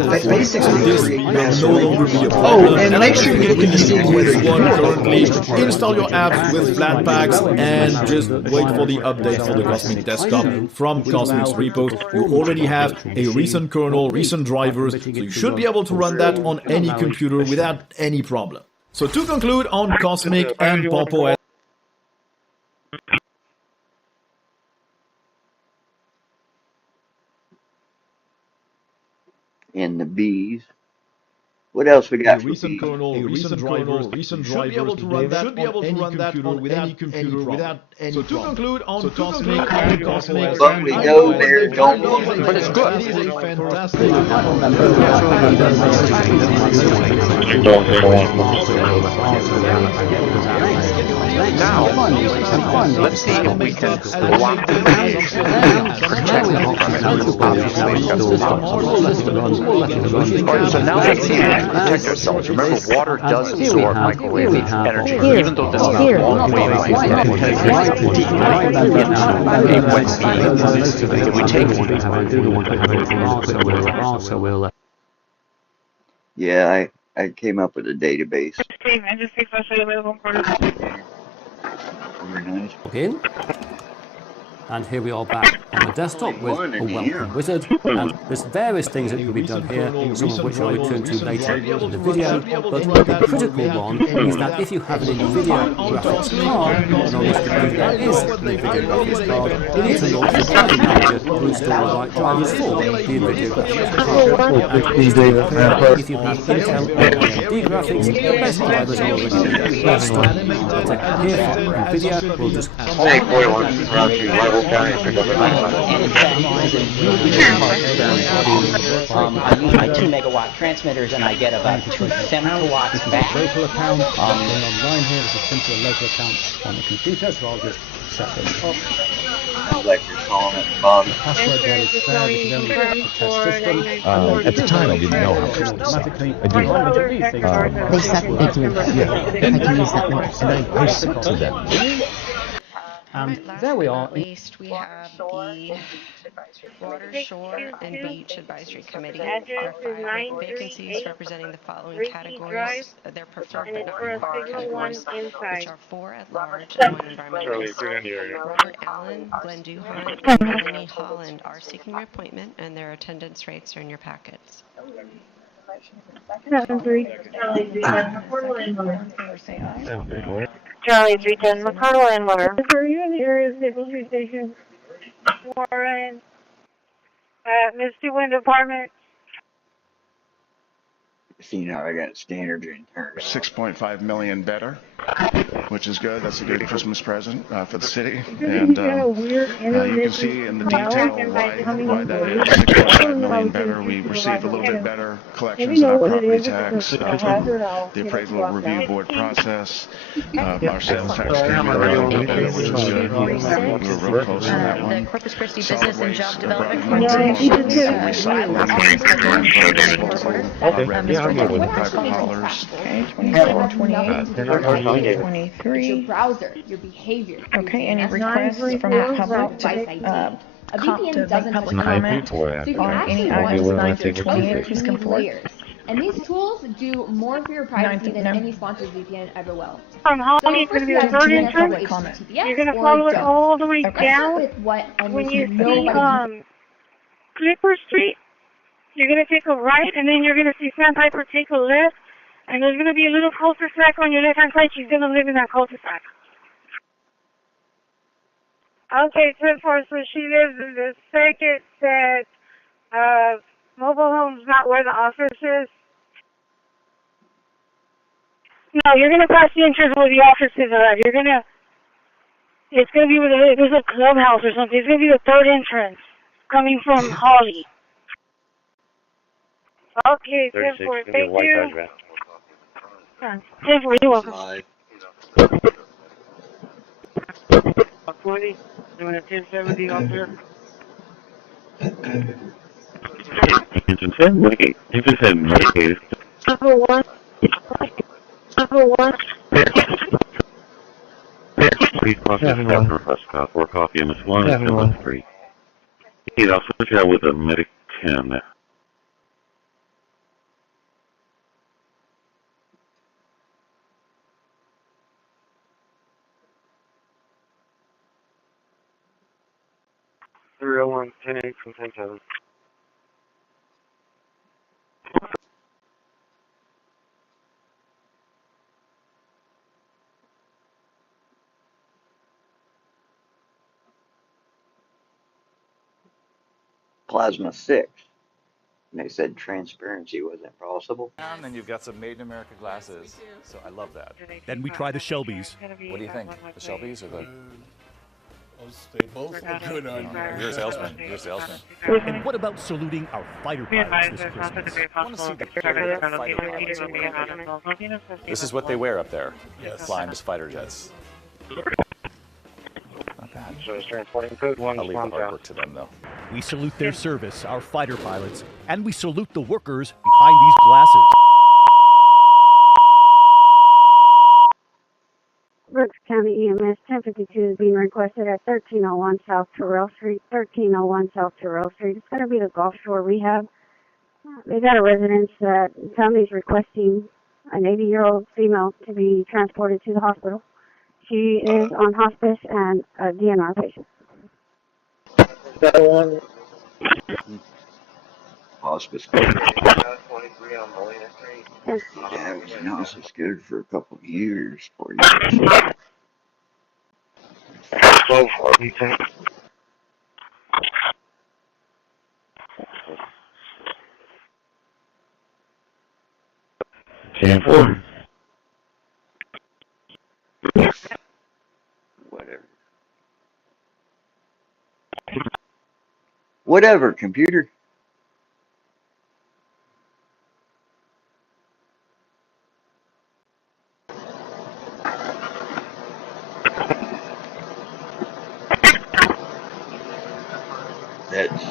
that basically no longer be a problem. And make sure you can see whether you currently install your apps with Flatpaks and just wait for the update for the Cosmic desktop from Cosmic's repos. You already have a recent kernel, recent drivers, so you should be able to run that on any computer without any problem. So to conclude on Cosmic and Pop OS. And the bees. What else we got? Recent kernel, recent drivers, recent drivers. Should be able to run that on any computer without any problem. So to conclude on Cosmic and Cosmic, but we go there, don't we? But it's good. It is a fantastic. Now, let's see if we can lock the So now let's see if we can protect ourselves. Remember, water does absorb microwave energy, even though this is not long wave. If we take Yeah, I came up with a database. In. And here we are back on the desktop with a welcome wizard, and there's various things that can be done here, some of which I'll return to later in the video, but the critical one is that if you have an NVIDIA graphics card, and on this computer there is an NVIDIA graphics card, you need to launch the Driver Manager to install the right drivers for the NVIDIA graphics card. If you have Intel or AMD graphics, the best drivers are already installed. Here from NVIDIA, we'll just I use my 2 megawatt transmitters and I get about 2 femtowatts back. Local account online here is a simple local account on the computer, so I'll just set them up. Like you're calling it, Bob. The password there is there, if you don't have the test system. At the time I didn't know how to automatically. I do. They set it to it. Yeah. I can use that one. And I sent to them. And there we are. At least we have the Water, Shore, and Beach Advisory Committee. There are 5 vacancies representing the following categories. They're preferred but not required categories, which are 4 at large and 1 environmentalist. Robert Allen, Glenn Duhan, and Melanie Holland are seeking reappointment, and their attendance rates are in your packets. Charlie 310, McConnell and Winter. Are you in the area of Civil Station? Warren. Misty Wind Department. See, now I got standards in terms. 6.5 million better, which is good. That's a good Christmas present for the city. And you can see in the detail why that is 6.5 million better. We received a little bit better collections in our property tax, the appraisal review board process, our sales tax came in a little bit better, which is good. We were real close on that one. The Corpus Christi Business and Job Development private haulers. 24, 28, 23, It's your browser, your behavior. Okay, any requests from the public to make public comment on any items 9 through 28? Please come forward. And these tools do more for your privacy than any sponsored VPN ever will. From Holly, it's going to be the third entrance. You're going to follow it all the way down. When you see Clipper Street, you're going to take a right, and then you're going to see Sandpiper take a left, and there's going to be a little cul-de-sac on your left-hand side. She's going to live in that cul-de-sac. Okay, 10-4, so she lives in the second set of mobile homes, not where the office is. No, you're going to pass the entrance where the offices are at. It's going to be where there's a clubhouse or something. It's going to be the third entrance coming from Holly. Okay, 10-4, thank you. 10-4, you're welcome. 20, doing a 1070 out there. Medicated. Number one. Please process that request for copy in this one and 713. I'll switch out with a medic 10 there. Serial 110 from 107. Plasma 6. And they said transparency wasn't possible. And then you've got some made in America glasses, so I love that. Then we try the Shelbys. What do you think? The Shelbys or the... They both look good on you. You're a salesman. You're a salesman. And what about saluting our fighter pilots this Christmas? I want to see the period of fighter pilots. This is what they wear up there, flying as fighter jets. So it's transporting code 1. I'll leave the hard work to them, though. We salute their service, our fighter pilots, and we salute the workers behind these glasses. Brooks County EMS 1052 is being requested at 1301 South Terrell Street. 1301 South Terrell Street. It's going to be the Gulf Shore Rehab. They got a residence that family's requesting an 80-year-old female to be transported to the hospital. She is on hospice and a DNR patient. That one. Hospice. 23 on Molina Street. Yeah, it was not so good for a couple of years. 4 years. So far, you think? Whatever. Whatever, computer. That's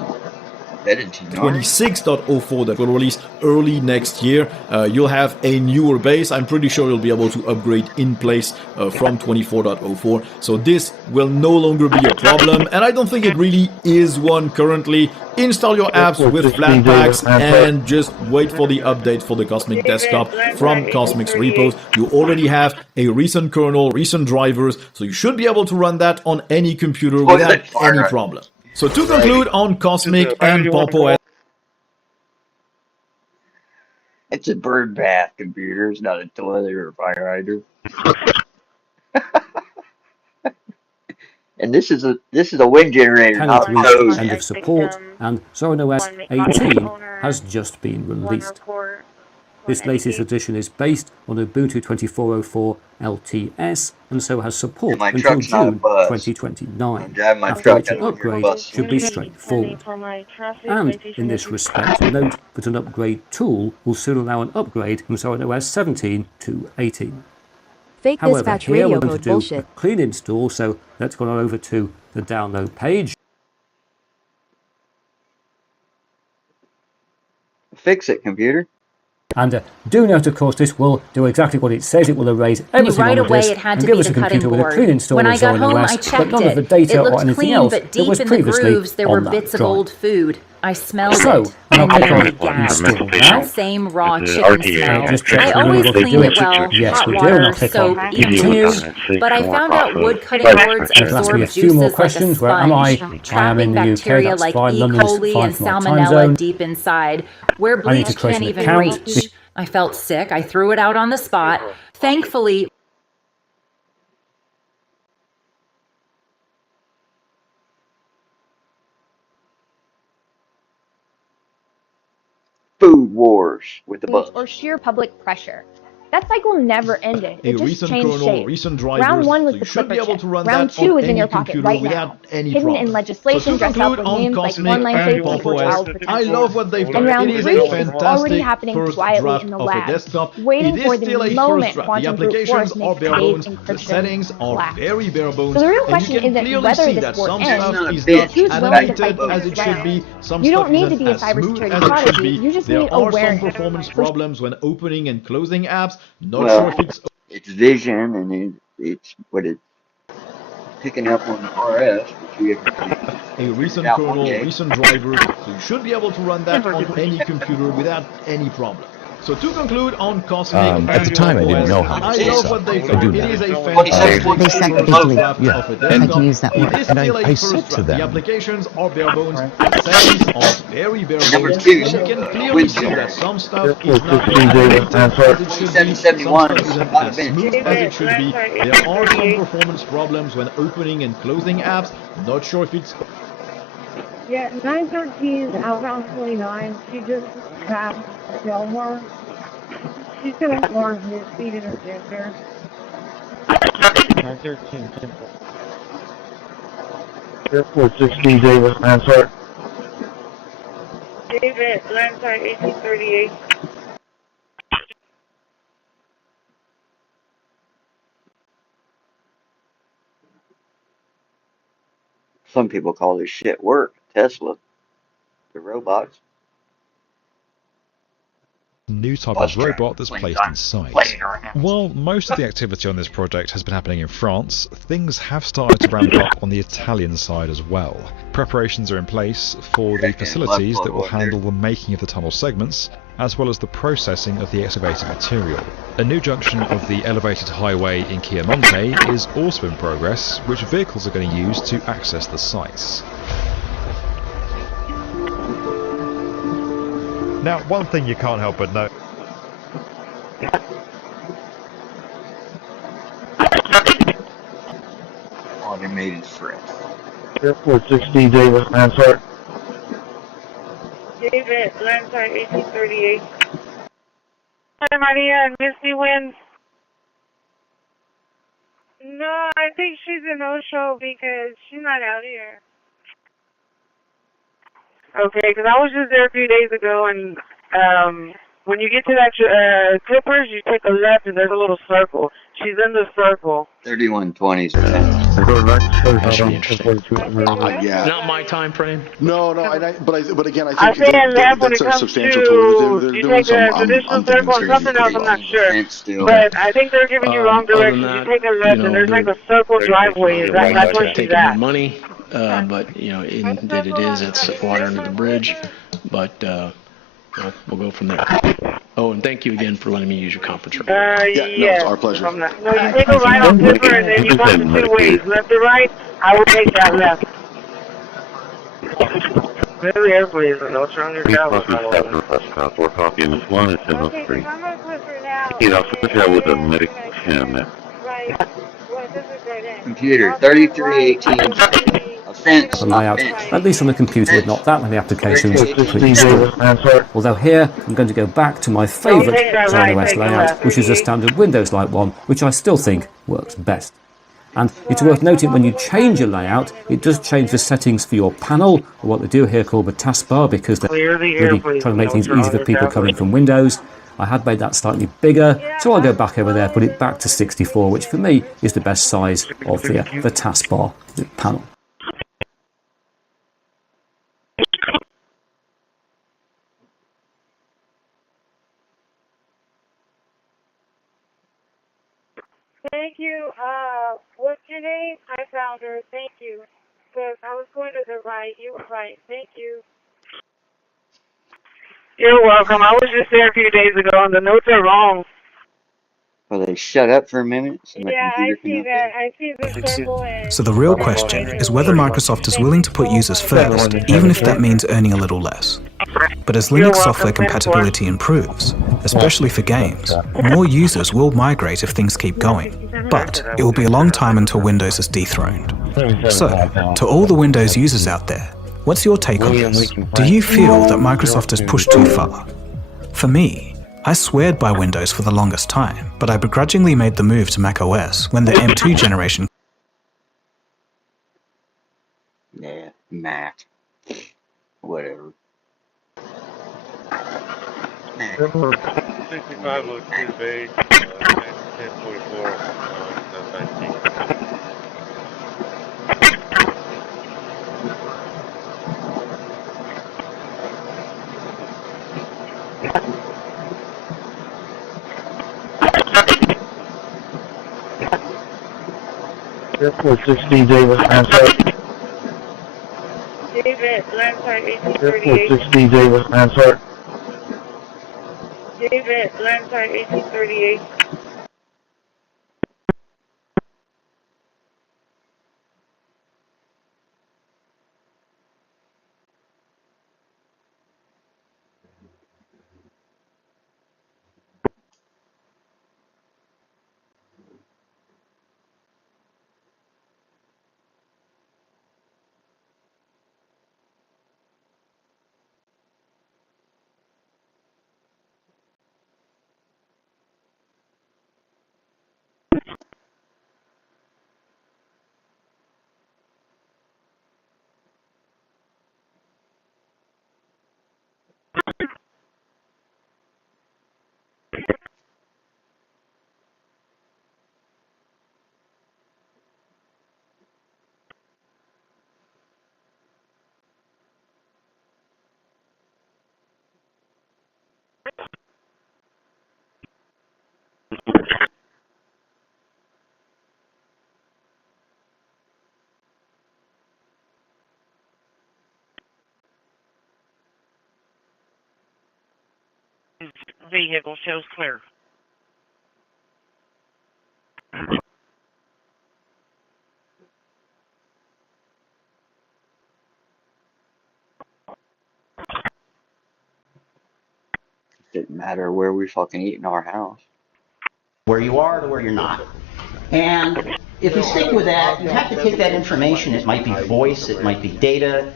26.04 that will release early next year. You'll have a newer base. I'm pretty sure you'll be able to upgrade in place from 24.04. So this will no longer be a problem, and I don't think it really is one currently. Install your apps with Flatpaks and just wait for the update for the Cosmic Desktop from Cosmic's repos. You already have a recent kernel, recent drivers, so you should be able to run that on any computer without any problem. So to conclude on Cosmic and Popo... It's a bird bath computer, it's not a toilet or a fire hydrant. And this is a wind generator, not a hose. End of support, and Zorin OS 18 has just been released. This latest edition is based on Ubuntu 24.04 LTS, and so has support until June 2029. After which an upgrade should be straightforward. And in this respect, note that an upgrade tool will soon allow an upgrade from Zorin OS 17 to 18. Fake However, dispatch here radio we're going code to do bullshit. a clean install, so let's go on over to the download page. Fix it, computer. And do note, of course, this will do exactly what it says. It will erase everything right on the away disk it had and to give be us a the computer cutting with a board. pre-installed When I got Zorin home, I OS, but checked none of the it. data It or looked anything clean, else but that deep was in the previously grooves there on were that bits of drive. old food. I smelled So, it, and and I'll then click I on had gas. install That now. same raw chicken smell. Just check I that we always know what we're clean doing. it well, Yes, hot we do, and water, I'll click soap, on even continue. bleach. But I found out wood cutting boards It'll ask me absorb a few more juices like a questions. Where am I? sponge, I am in trapping the UK. bacteria That's like fine. E. London is coli fine and for my time salmonella zone. deep inside, where I need to bleach create can't an even account. reach. I felt sick. I threw it out on the spot. Thankfully, Food wars with the buzz. Or sheer public pressure. That cycle never ended. It just recent changed kernel, shape. recent drivers, Round 1 was so the you should be clipper able chip. to run Round that 2 on is in any your pocket computer right without now. any Hidden problem. in legislation So to dressed up conclude with on names like Cosmic online and safety Pop for OS, child I protection. love what they've And done. round It is 3 a is already fantastic happening first quietly draft in the of a lab, desktop. waiting It for is the still a first moment draft. The quantum brute applications force are makes bare safe bones, the encryption settings are black. very bare bones, So the real and question you can isn't clearly whether see this that war some ends, stuff is it's not who's as willing to fight animated for as this it should right. be, some You stuff don't need to isn't be a as smooth cybersecurity as it should prodigy, be. you just There need are some awareness. performance problems when opening and closing apps. Not Well, sure if it's vision and it's what it's picking up on the RF for two different reasons. a recent Out one kernel, day. recent drivers, so you should be able to run that on any computer without any problem. So to conclude on Cosmic At the time, I didn't know how I to love set what up. they've I do done. It now. is a fantastic first draft of a And desktop. It is and still a I first said to draft. The them, applications are bare bones. The settings are very bare Number bones. two, And you can clearly wind see chill. that some stuff is not as animated as it should be. Some 2771 stuff is isn't about a as bench. smooth as it should be. There are some performance problems when opening and closing apps. Not sure if it's Yeah, 913 outbound 29. She just passed Delmore. She's gonna warn his speed interceptor. 913. Airport 16, David, answer. David, Landside 1838. Some people call this shit work. Tesla, the robots. New type of robot that's placed in sight. While most of the activity on this project has been happening in France, things have started to ramp up on the Italian side as well. Preparations are in place for the facilities that will handle the making of the tunnel segments, as well as the processing of the excavated material. A new junction of the elevated highway in Chiamonte is also in progress, which vehicles are going to use to access the sites. Now, one thing you can't help but note. Automated threat. Airport 16, David, answer. David, Landside 1838. Hi, Maria and Misty Winds. No, I think she's a no-show because she's not out here. Okay, because I was just there a few days ago, and when you get to that Clippers, you take a left, and there's a little circle. She's in the circle. 3120s. That should be interesting. Yeah. Not my time frame. No, but again, I I think say in left when it that's a comes substantial tool. to They're you doing take some. a traditional I'm thinking circle it's and going to something be else. pretty I'm not long. sure, but I think they're giving you wrong Other than directions. that, You take a left, and there's like a circle driveway. That's where she's taking at. more money, but that it is, it's water under the bridge. But we'll go from there. Oh, and thank you again for letting me use your conference room. Yes. Our pleasure. No, you take a right on Clipper, and then you go the two ways, left or right. I will take that left. Maybe airplanes, but no stronger travel. We're copying this one, it's in the Okay, street. I'm on Clipper now. He's also here with a medic 10. Right. Well, this is right in. Computer 3318. A fence. The layout, at least on the computer with not that many applications, pre-installed. Although here, I'm going to go back to my favourite Zorin OS layout, which is a standard Windows-like one, which I still think works best. And it's worth noting when you change a layout, it does change the settings for your panel, or what they do here called the taskbar, because they're really trying to make things easy for people coming from Windows. I had made that slightly bigger, so I'll go back over there, put it back to 64, which for me is the best size of the taskbar panel. Thank you. What's your name? I found her. Thank you. Because I was going to the right. You were right. Thank you. You're welcome. I was just there a few days ago, and the notes are wrong. Well, they shut up for a minute so my Yeah, I computer can see update. that. I see the circle and... So the real question is whether Microsoft is willing to put users first, even if that means earning a little less. But as Linux software compatibility improves, especially for games, more users will migrate if things keep going. But it will be a long time until Windows is dethroned. So, to all the Windows users out there, what's your take on this? Do you feel that Microsoft has pushed too far? For me, I sweared by Windows for the longest time, but I begrudgingly made the move to Mac OS when the M2 generation. Yeah, Mac. Whatever. 65 looks too big. 1044. Airport 16 David answer. David, land side Airport 1838. 16 David answer. David, land side 1838. Vehicle shows clear. Didn't matter where we fucking eat in our house. Where you are to where you're not. And if you stick with that, you have to take that information. It might be voice, it might be data,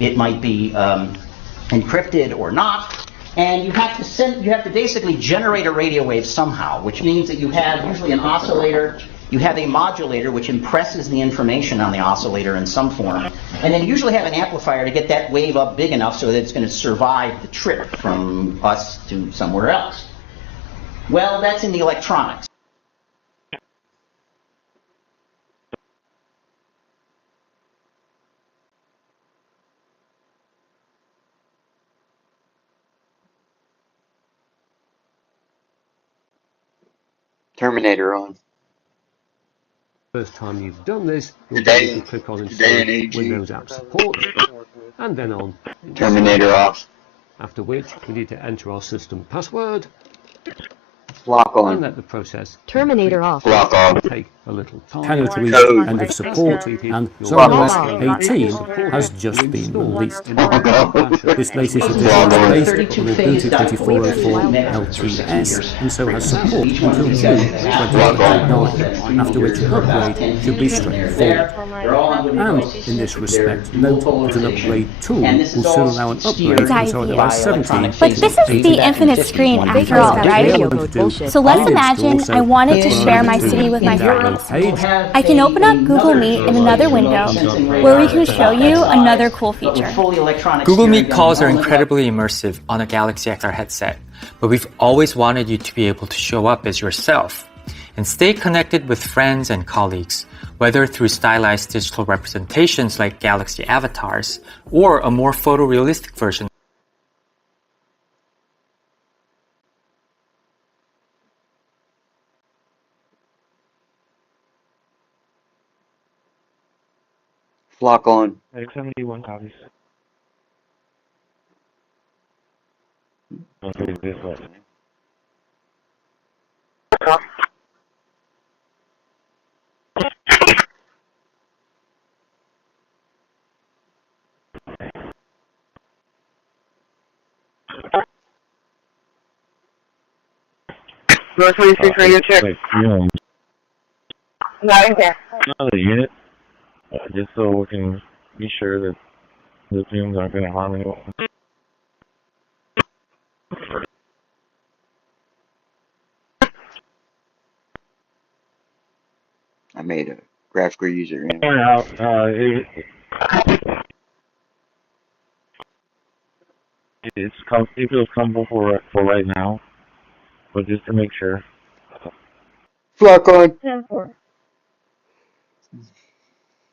it might be encrypted or not. And you have to basically generate a radio wave somehow, which means that you have usually an oscillator, you have a modulator which impresses the information on the oscillator in some form, and then you usually have an amplifier to get that wave up big enough so that it's going to survive the trip from us to somewhere else. Well, that's in the electronics. Terminator on. First time you've done this, you'll be able to click on Install Windows App Support, and then on Terminator off. After which, we need to enter our system password. Lock on. And let the process Terminator off. Lock on. Take a little time. Panel to reach end of support, and ZorinOS 18 has just been released. This latest edition is based on Ubuntu 24.04 LTS, and so has support until June 2029, after which an upgrade should be straightforward. And in this respect, note that an upgrade tool will soon allow an upgrade from ZorinOS 17. But this is the infinite screen after all, right? So let's imagine I wanted to share my city with my friends. I can open up Google Meet in another window where we can show you another cool feature. Google Meet calls are incredibly immersive on a Galaxy XR headset, but we've always wanted you to be able to show up as yourself and stay connected with friends and colleagues, whether through stylized digital representations like Galaxy avatars or a more photorealistic version. Flock on. 71 copies. Okay, this way. North 26 radio check. Like fumes. Not in here. Another unit, just so we can be sure that the fumes aren't going to harm anyone. I made a graphical user in. It feels comfortable for right now, but just to make sure. Flock on. 10-4.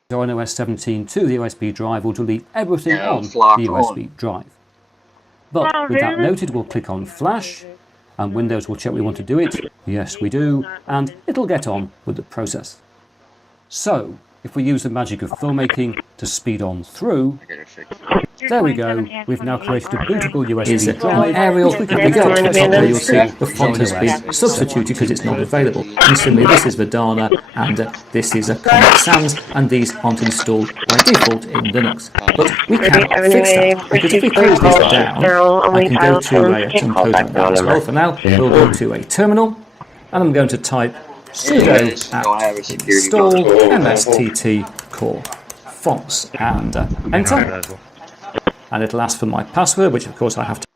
Go on OS 17 to the USB drive will delete everything on the flock USB on. drive. But with that noted, we'll click on Flash, and Windows will check we want to do it. Yes, we do, and it'll get on with the process. So, if we use the magic of filmmaking to speed on through, there we go. We've now created a bootable USB drive. Aerial, which we can we go test to on. the You'll see the font has been substituted because it's not available. Instantly, this is Verdana, and this is a Comic Sans, and these aren't installed by default in Linux. But we can fix that, because if we close this down, I can go to and close that down as well. For now, we'll go to a terminal, and I'm going to type sudo apt install mstt core fonts and enter. And it'll ask for my password, which of course I have to.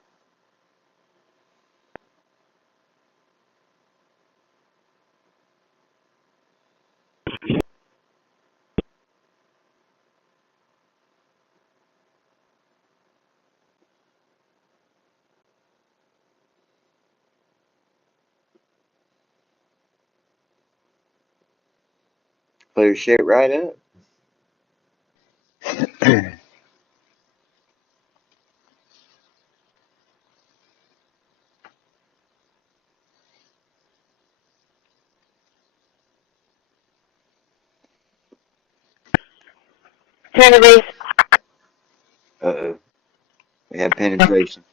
Clear shit right up. Cannabis. Uh-oh. We have penetration.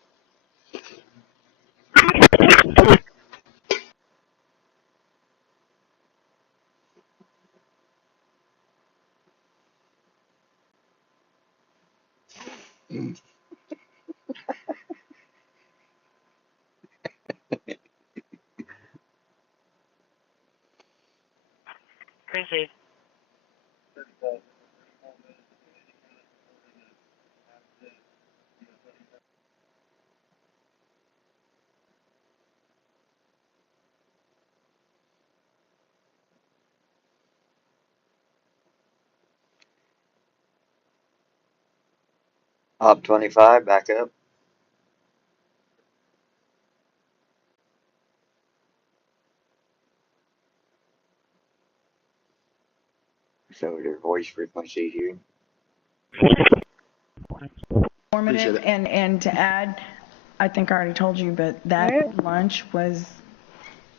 Christi. Op 25, back up. So their voice frequency here. Informative, and to add, I think I already told you, but that lunch was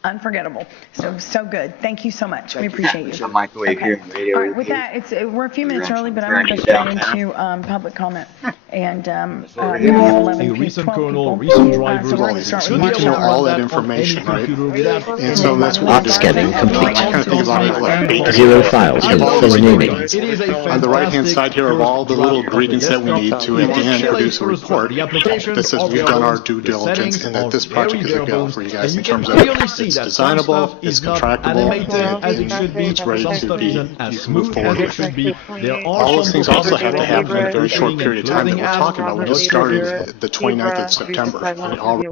unforgettable. So good. Thank you so much. We appreciate you. It's a microwave here in radio. All right, with that, we're a few minutes early, but I want to go straight into public comment. And we have 11 recent kernel, people. recent drivers. So we're going to start So you with need to know all that information, right? And so that's what we're Scanning complete. kind of things on the left. 0 files You have all for these naming. on the right hand side here of all the little ingredients that we need to at the end produce a report that says we've done our due diligence and that this project is a go for you guys in terms of it's designable, it's contractable, and it's ready to be, you can move forward with it. All those things also have to happen in a very short period of time that we're talking about. We just started the 29th of September. And all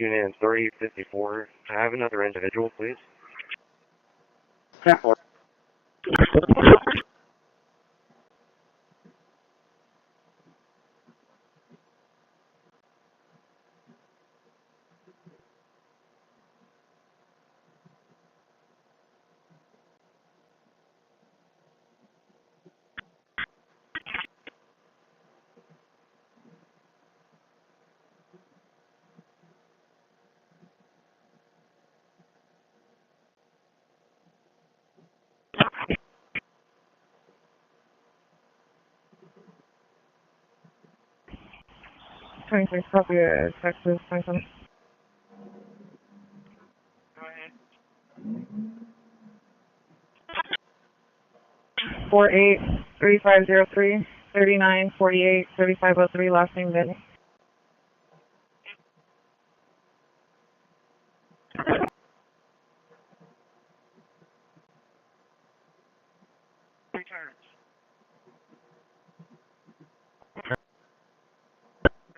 Union 354. I have another individual, please. Copy, Texas, 27. Go ahead. 483503 3948 3503, last name Benny. Returns.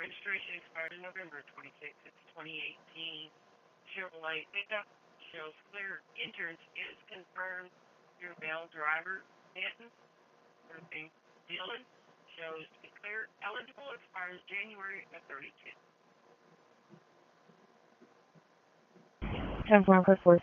Registration expired in November 26th, 2018. Chevrolet pickup shows clear entrance is confirmed. Your male driver, Denton, Dylan, shows to be clear. Eligible, expires January of 32. 10.54.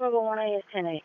Trouble 1A is 10-8.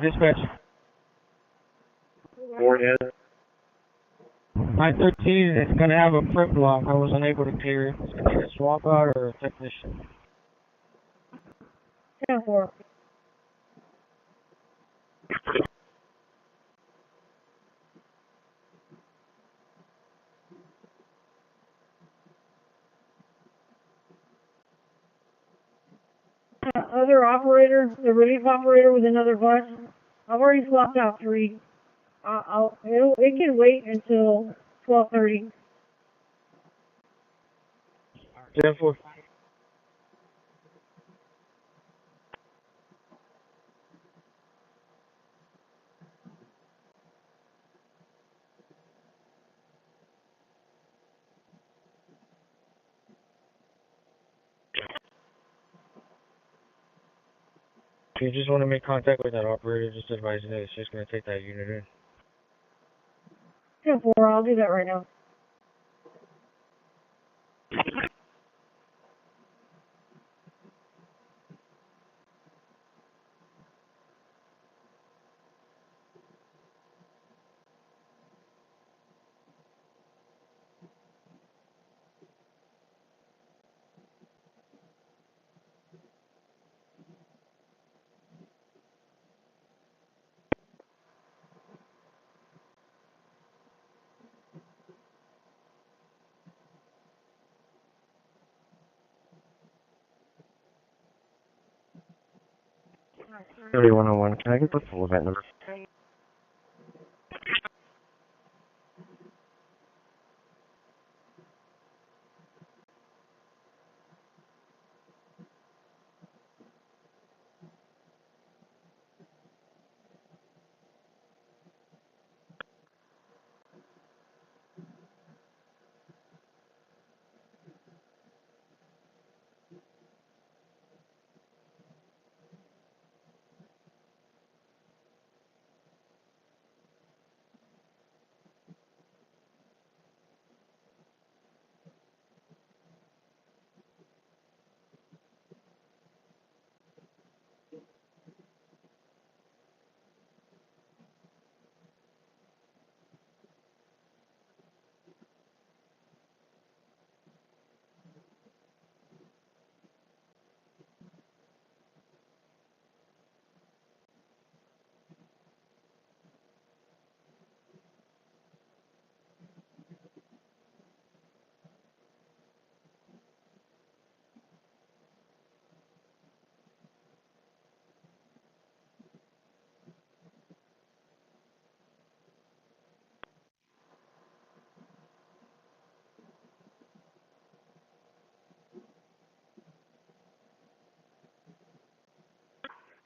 Dispatch. 913, it's going to have a print block. I was unable to clear it. It's going to need a swap out or a technician. 10-4. Other operator, the relief operator with another bus. I've already swapped out 3. It can wait until 12:30. 10-4. If you just want to make contact with that operator, just advise that it's just going to take that unit in. 10-4, I'll do that right now. $3101, can I get the full event number?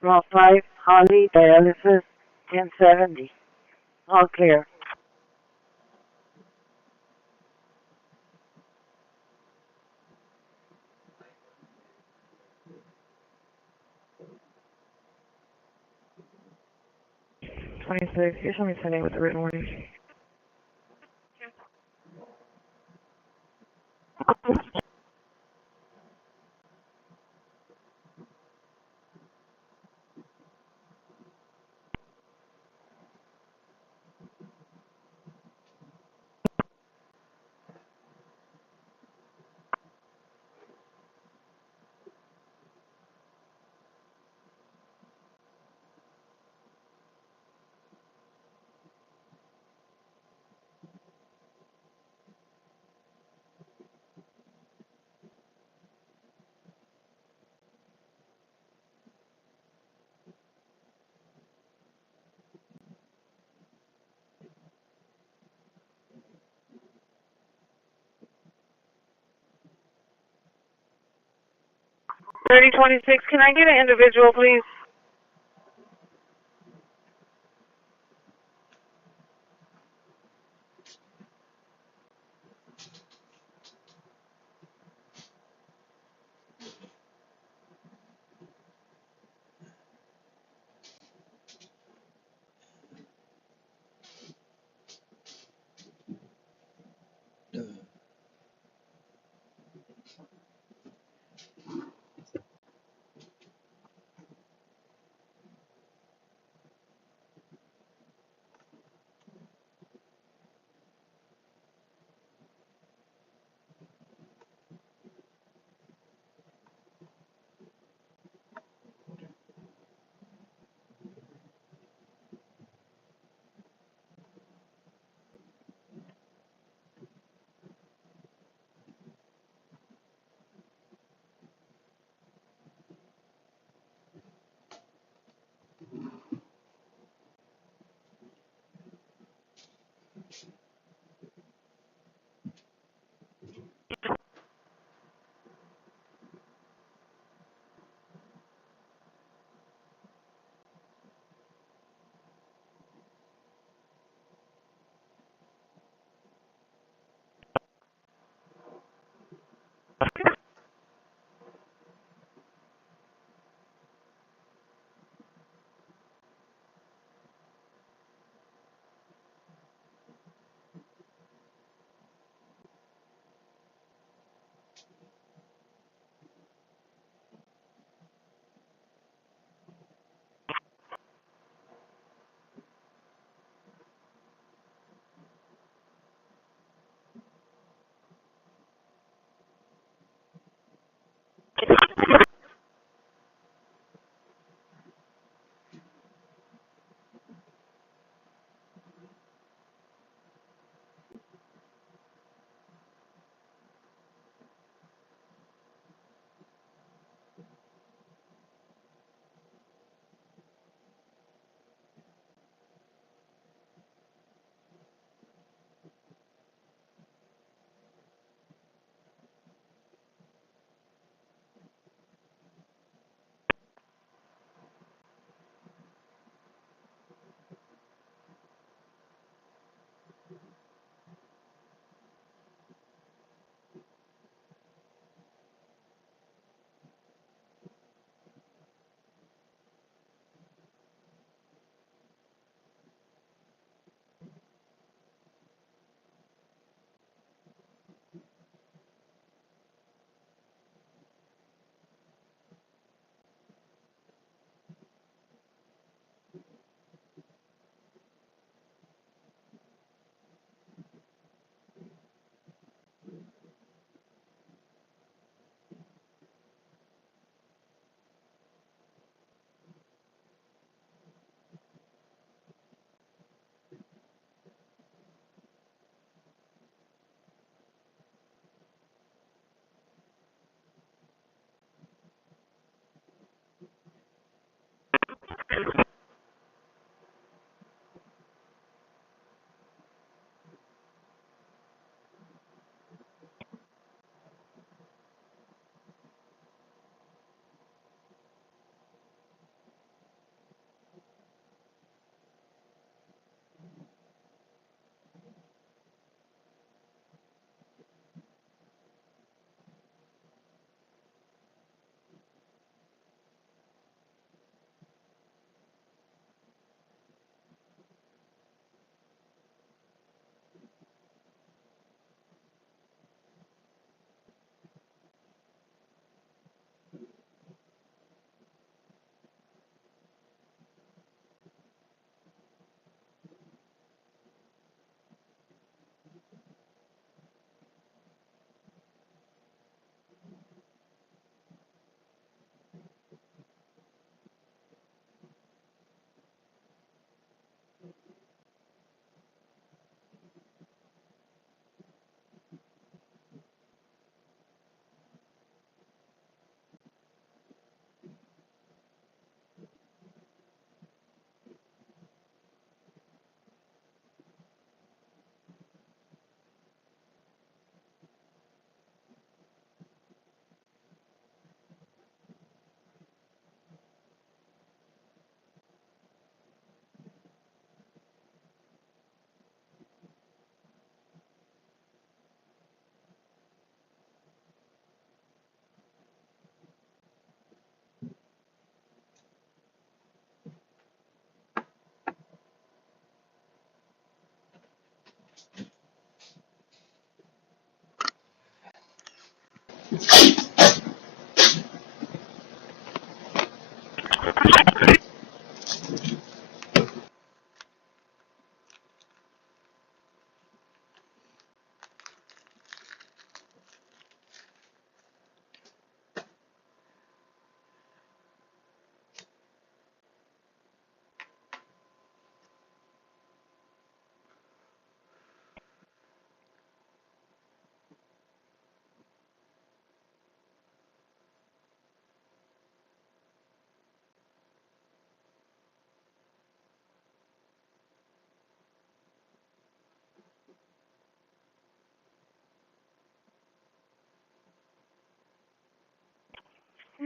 Route 5, Holly, dialysis, 1070. All clear. Here's somebody sending with a written warning. $3026, can I get an individual, please?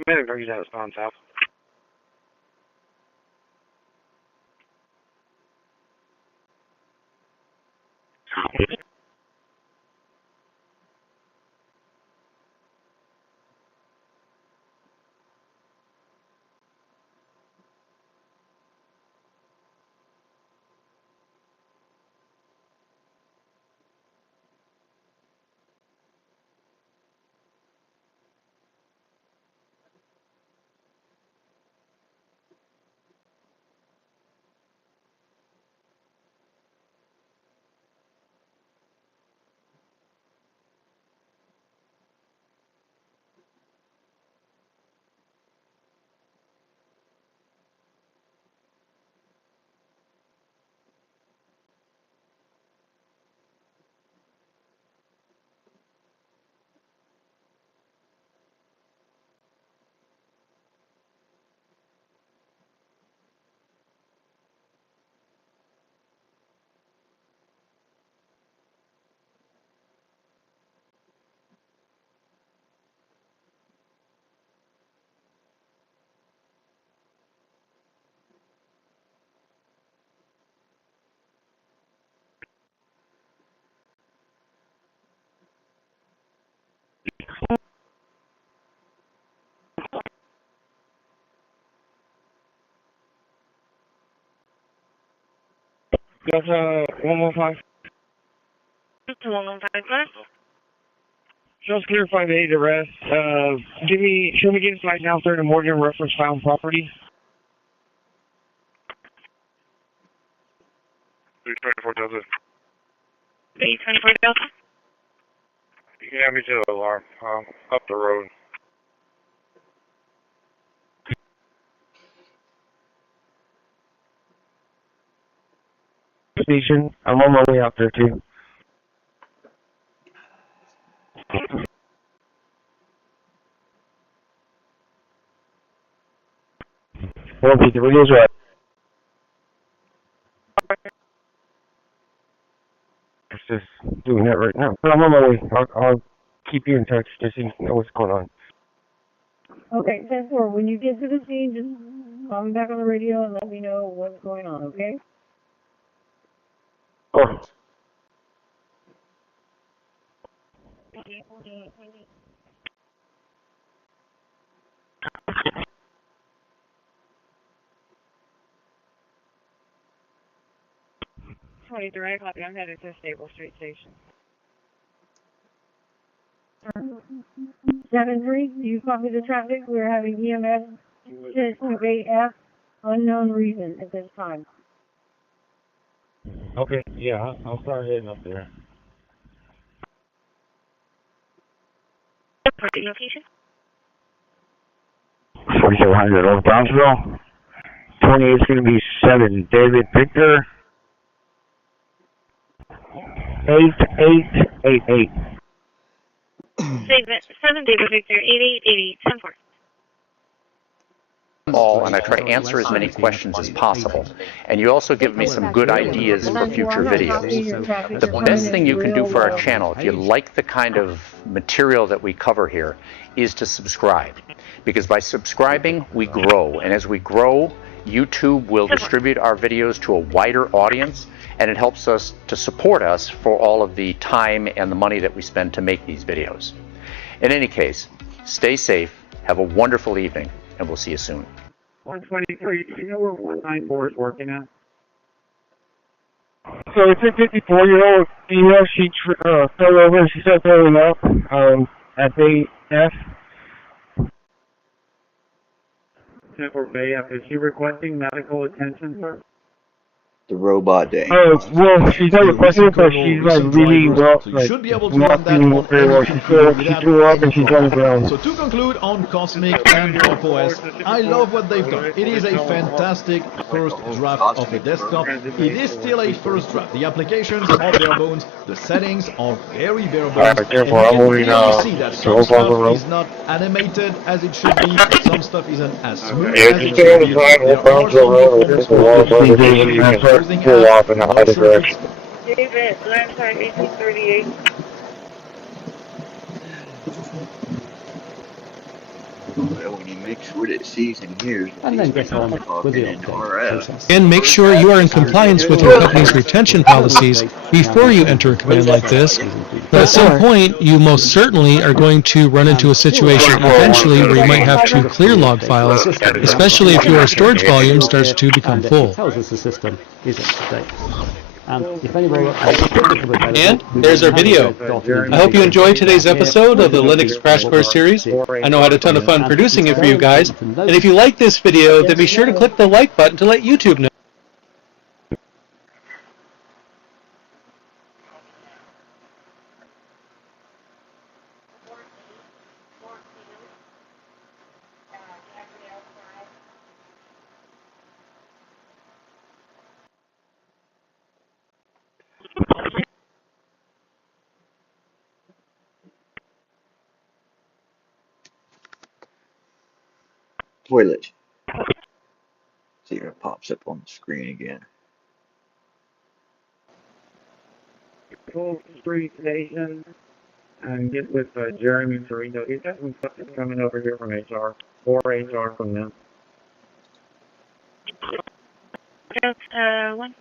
Medic, are you down at Spawn South? That's 115. 115, sir. Just clear 5-8 arrest. Show me get inside now, 3rd and Morgan, reference found property. 324 Delta. 324 Delta. You can have me to the alarm. Up the road. Station. I'm on my way out there too. Well, the radio's right. It's just doing that right now. But I'm on my way. I'll keep you in touch just so you know what's going on. Okay, 10-4, when you get to the scene, just call me back on the radio and let me know what's going on, okay? Oh. Direct copy. I'm headed to Stable Street Station. 7-3, you copy the traffic. We're having EMS 10.8F, unknown reason at this time. Okay, yeah, I'll start heading up there. Parking location? 4700 Old Brownsville. 28 is going to be 7 David Victor. 8888. 7 David Victor 8888 10-4. All, and I try to answer as many questions as possible. And you also give me some good ideas for future videos. The best thing you can do for our channel, if you like the kind of material that we cover here, is to subscribe. Because by subscribing, we grow. And as we grow, YouTube will distribute our videos to a wider audience, and it helps us to support us for all of the time and the money that we spend to make these videos. In any case, stay safe, have a wonderful evening, and we'll see you soon. 123, do you know where 194 is working at? So it's a 54-year-old female. She fell over and she started throwing up at Bay F. 10-4 Bay F. Is she requesting medical attention, sir? The robot day. Oh, well, she's not requesting it, but she's like really well, like, not feeling very well. She threw up and she's on the ground. So to conclude on Cosmic and PopOS, I love what they've done. It is a fantastic first draft of the desktop. It is still a first draft. The applications are bare bones, the settings are very bare bones. And you can see that some stuff is not animated as it should be, some stuff isn't as smooth as it should be. There are some performance pull off in either direction. David, left side 1838. Well, when you mix what it sees and hears, And then get on with the process. And make sure you are in compliance with your company's retention policies before you enter a command like this. But at some point, you most certainly are going to run into a situation eventually where you might have to clear log files, especially if your storage volume starts to become full. Tells us the system is up to date. And there's our video. I hope you enjoyed today's episode of the Linux Crash Course series. I know I had a ton of fun producing it for you guys. And if you like this video, then be sure to click the like button to let YouTube know. Toilet. See if it pops up on the screen again. Full Street Station and get with Jeremy Torino. He's got some stuff that's coming over here from HR. Or HR from them. One.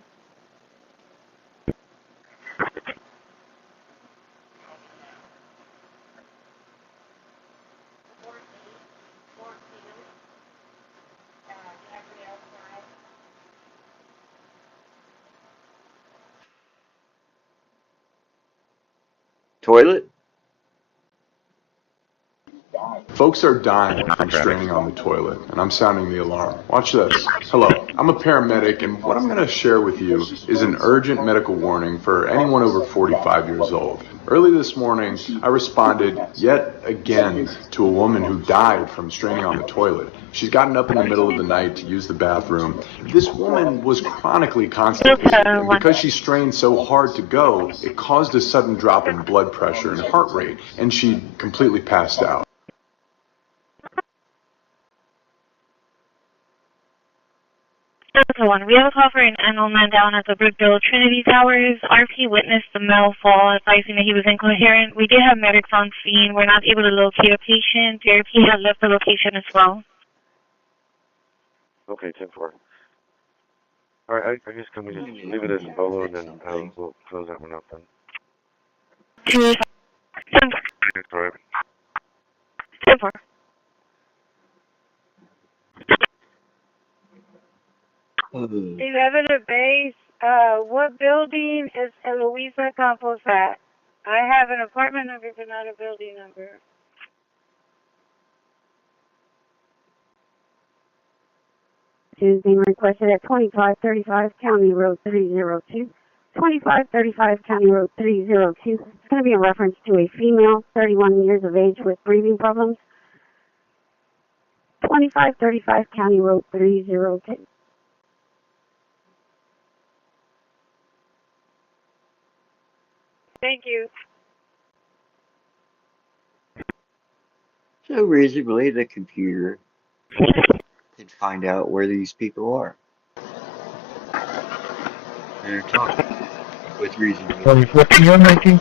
Toilet? Folks are dying from straining on the toilet, and I'm sounding the alarm. Watch this. Hello, I'm a paramedic, and what I'm going to share with you is an urgent medical warning for anyone over 45 years old. Early this morning, I responded yet again to a woman who died from straining on the toilet. She's gotten up in the middle of the night to use the bathroom. This woman was chronically constipated, and because she strained so hard to go, it caused a sudden drop in blood pressure and heart rate, and she completely passed out. We have a call for an unknown man down at the Brickville Trinity Towers. RP witnessed the male fall, advising that he was incoherent. We did have medics on scene. We're not able to locate a patient. The RP has left the location as well. Okay, 10-4. Alright, I guess can we just leave it as a bolo and then we'll close that one up then. 10-4. Alright. 10-4. You have it at base. What building is Eloisa Campos at? I have an apartment number, but not a building number. Is being requested at 2535 County Road 302. 2535 County Road 302. It's going to be a reference to a female, 31 years of age, with breathing problems. 2535 County Road 302. Thank you. So reasonably, the computer can find out where these people are. They're talking with reason. 2014 or 19?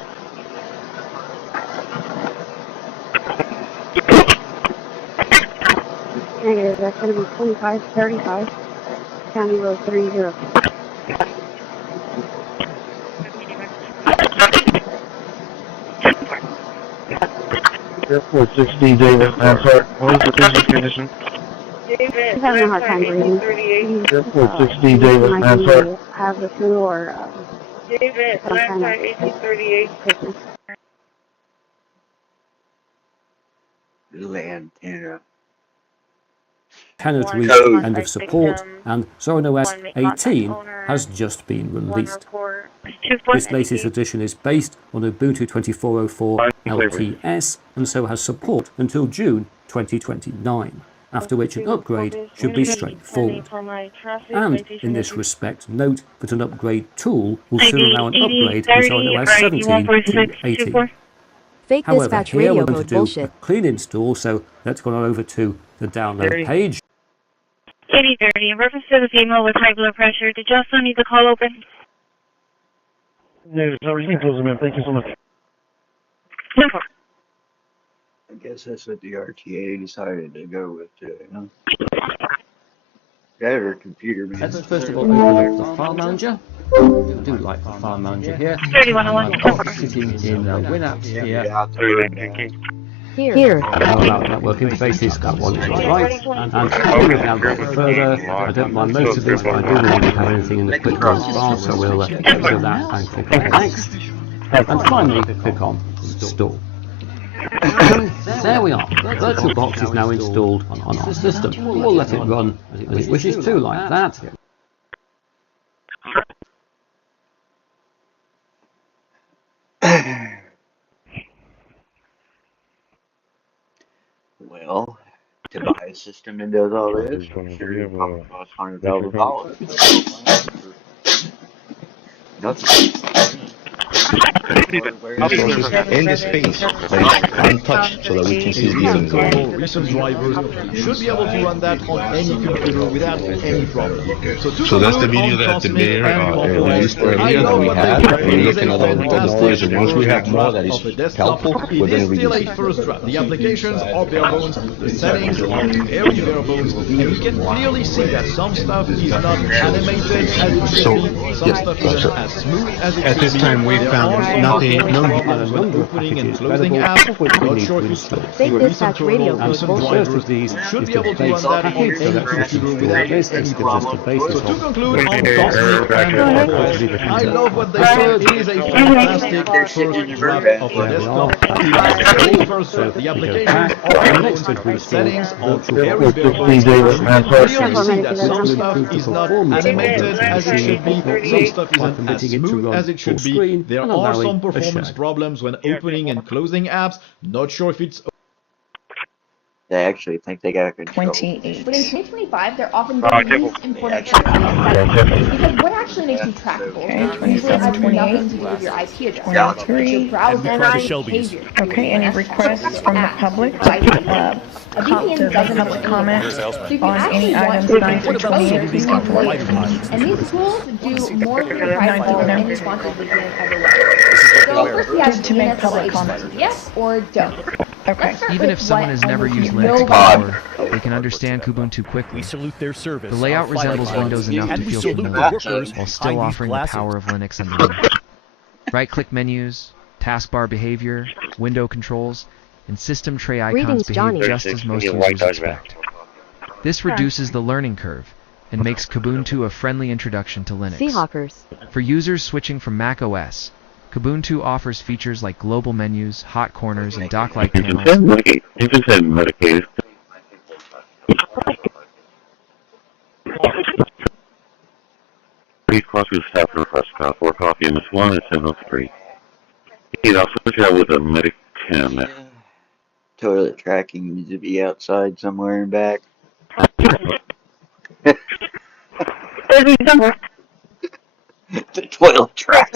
Negative, that's going to be 2535 County Road 302. Airport 6D, David. I'm sorry. What is the business condition? David, he's having a hard time breathing. Airport 6D, David. I'm sorry. Have the flu or David, some kind of 1838. Little antenna. Cannot reach end of support, and ZoranOS 18 has just been released. This latest edition is based on Ubuntu 24.04 LTS and so has support until June 2029, after which an upgrade should be straightforward. And in this respect, note that an upgrade tool will soon allow an upgrade in ZoranOS 17 to 18. Fake However, dispatch here radio we're going code to do bullshit. a clean install, so let's go over to the download page. 8030, in reference to the female with high blood pressure, did you also need the call open? Yeah, everything closes, man. Thank you so much. I guess that's what the RTA decided to go with today, huh? That or computer man. Let's first of all open up the file manager. I do like the file manager here. 3101. Sitting in WinApps here. Here. Network interfaces, that one is right. And moving down a little further, I don't mind most of these, but I do really have anything in the quick notes bar, so we'll go that and click on next. And finally, click on install. And there we are. VirtualBox is now installed on our system. We'll let it run as it wishes to, like that. Well, to buy a system that does all this, I'm sure it probably costs $100,000. Nothing. In the space that is untouched so that we can see these things. Recent drivers, you should be able to run that on any computer without any problem. So that's the video that the mayor released earlier that we had. We're looking at all the footage, and once we have more that is helpful, we're going to release it. First draft. The applications are bare bones, the settings are very bare bones, and you can clearly see that some stuff is not animated as it should be, some stuff is not as smooth as it should be. At this time, wait found nothing, no use when opening and closing apps. Not sure if it's State Dispatch Radio code bullshit. you should be able to run that on any computer without any problem. So to conclude on Cosmic and Corpus, I love what they said. It is a fantastic first draft of a desktop. It is still a first draft. The applications are unknowns, the settings are very bare bones. You can clearly see that some stuff is not animated as it should be, some stuff isn't as smooth as it should be. There are some performance problems when opening and closing apps. Not sure if it's They actually think they got control. 28. But in 2025, they're often the least important because what actually makes you trackable usually has nothing to do with your IP address. It's your browser behavior. Okay, any requests from the public to public comment on any items 9 through 28? Please come forward. And these tools do more for your privacy than any sponsors we can ever run. So first we have to make public comment. Yes or don't. Okay. Even if someone has never used Linux before, they can understand Kubuntu quickly. We salute their service. The layout resembles Windows enough to feel familiar, while still offering the power of Linux underneath. Right-click menus, taskbar behavior, window controls, and system tray icons behave just as most users expect. This reduces the learning curve and makes Kubuntu a friendly introduction to Linux. Seahawkers. For users switching from Mac OS, Kubuntu offers features like global menus, hot corners, and dock-like panels. You can say medicated. Please cross your staff for fresh or coffee in this one at 703. He'd also share with a medic Toilet tracking needs to be outside somewhere and back. The toilet track.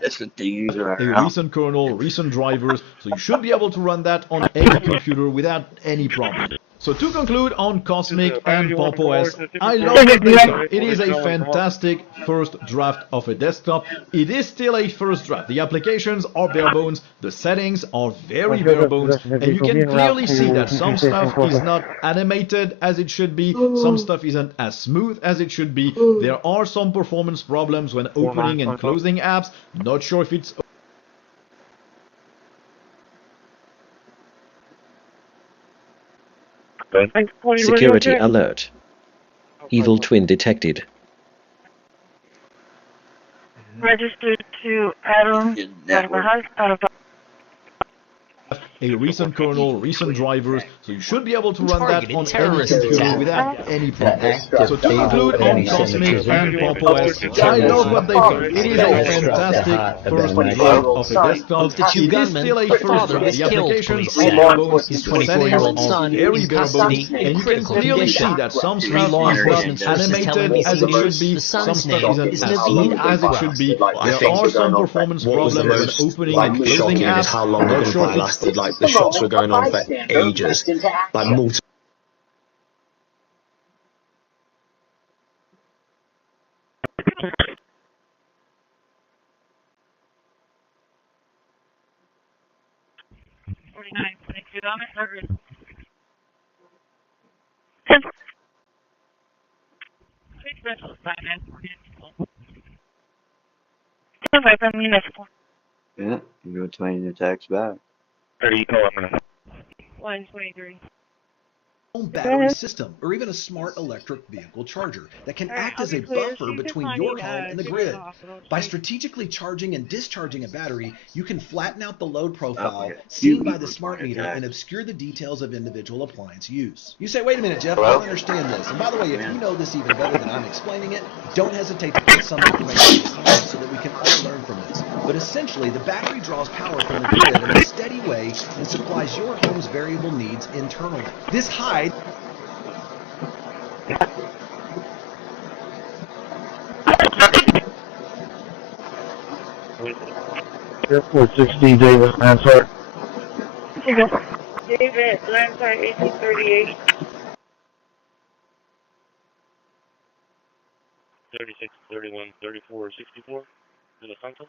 That's what they use around. A recent kernel, recent drivers, so you should be able to run that on any computer without any problem. So to conclude on Cosmic and Pop OS, I love what they do. It is a fantastic first draft of a desktop. It is still a first draft. The applications are bare bones, the settings are very bare bones, and you can clearly see that some stuff is not animated as it should be, some stuff isn't as smooth as it should be. There are some performance problems when opening and closing apps. Not sure if it's Security alert. Evil twin detected. Registered to Adam. a recent kernel, recent drivers, so you should be able to run that on any computer without any problem. So to conclude on Cosmic and Pop OS, I love what they've done. It is a fantastic first draft of a desktop. It is still a first draft. The applications are bare bones, the settings are very bare bones, and you can clearly see that some stuff is not animated as it should be, some stuff isn't as smooth as it should be. There are some performance problems when opening and closing apps. How long the complaint lasted, like the shots were going on for ages, like multiple. Yeah, you go 20 attacks back. 30 kilometers. 123. Battery system, or even a smart electric vehicle charger that can act as a buffer between your home and the grid. By strategically charging and discharging a battery, you can flatten out the load profile seen by the smart meter and obscure the details of individual appliance use. You say, wait a minute, Jeff, I don't understand this. And by the way, if you know this even better than I'm explaining it, don't hesitate to put some information in the comments so that we can all learn from this. But essentially, the battery draws power from the grid in a steady way and supplies your home's variable needs internally. This high Airport 16, David Lansard. David Lansard, 1838. 36, 31, 34, 64. De Los Santos.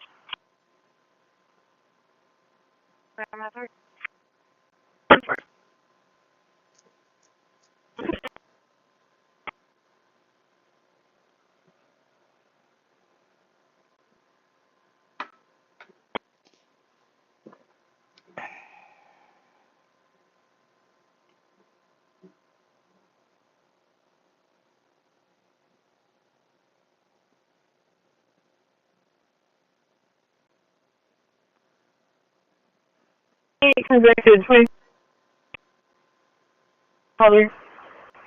Comes back to 20. Color.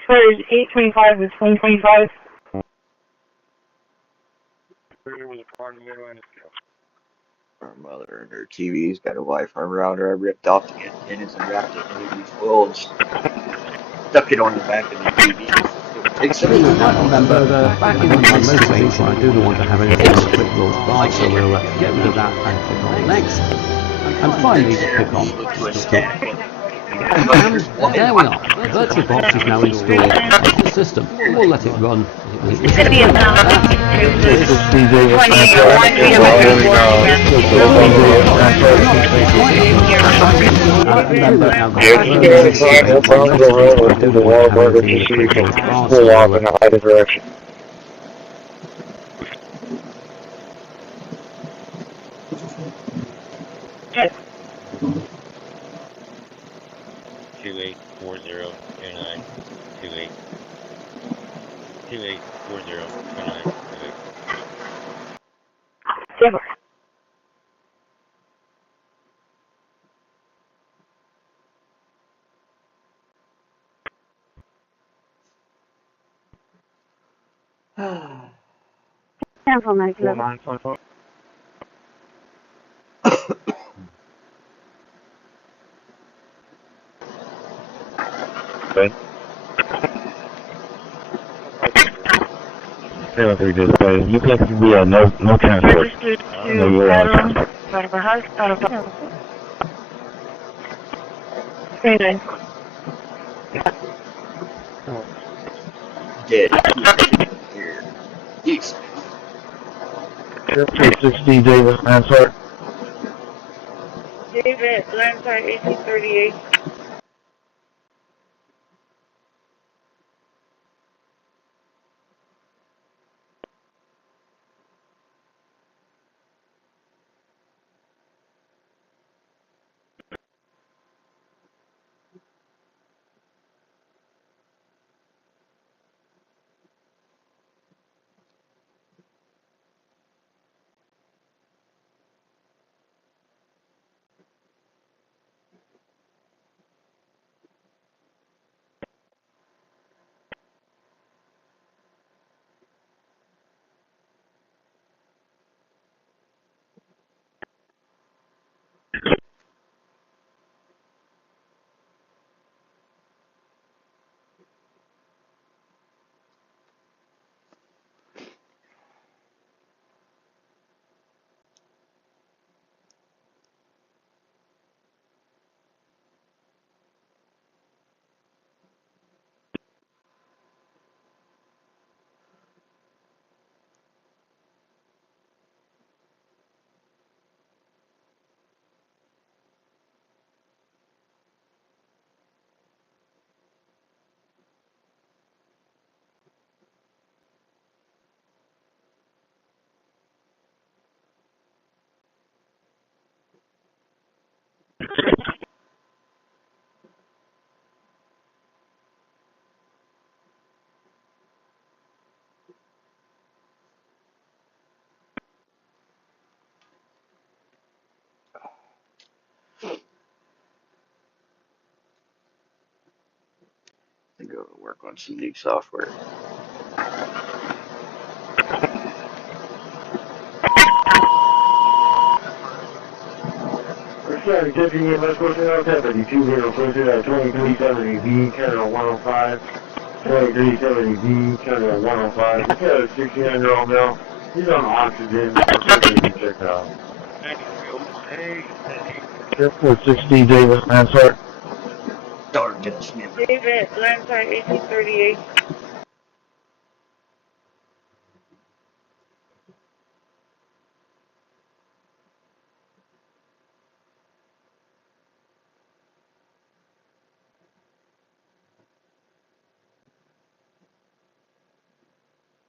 Charge 825 is 2025. Our mother and her TV's got a Wi-Fi router I ripped off the antennas and wrapped it in UV foil and stuck it on the back of the TV. So it takes it. Remember, back in my motivation, I do want to have anything on a quick roll by, so we'll get rid of that and click on next. And finally, click on stop. And there we are. VirtualBox is now installed on the system. We'll let it run. It's going to be about pull off in either direction. Yes. 284029 284029 Silver. Cancel next level. 4954. Ben? Yeah, we just say, you think we are no transport. No, you're on transport. Dead. Here. Heaths. Airport 60, David, transport. David, Landside 1838. And go to work on some new software. Sorry, Deputy EMS personnel, Deputy 20 posted at 2370B, Channel 105. 2370B, Channel 105. He's got a 69-year-old male. He's on oxygen. Check out. Airport 60, David, transport. David, Landside 1838.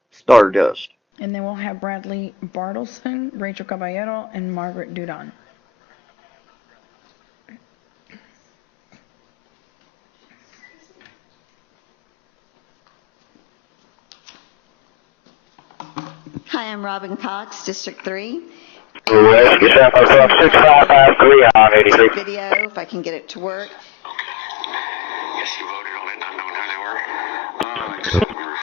Stardust. And then we'll have Bradley Bartleson, Rachel Caballero, and Margaret Dudon. Hi, I'm Robin Cox, District 3. Video, if I can get it to work. Yes, you voted on it, not knowing how they were.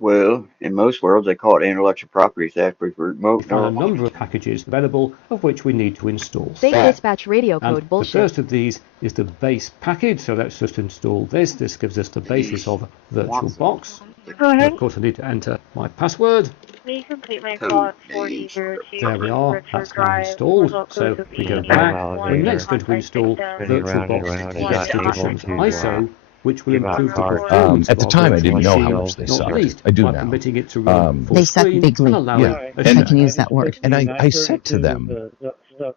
Well, in most worlds, they call it intellectual property theft for remote. There are a number of packages available, of which we need to install Fake some. dispatch radio code And bullshit. the first of these is the base package, so let's just install this. This gives us the basis of VirtualBox. Go ahead. Of course, I need to enter my password. May you complete my call at 402 There we are, Richard that's now Drive, installed. result So code of we go 88 back. We're next going to install VirtualBox 6th edition's ISO, which will improve the performance at the of time, our I didn't virtual know how machine, much they not sucked. least I do by now. permitting it to run full They suck screen bigly. and allowing If I can use that word. And I said to them,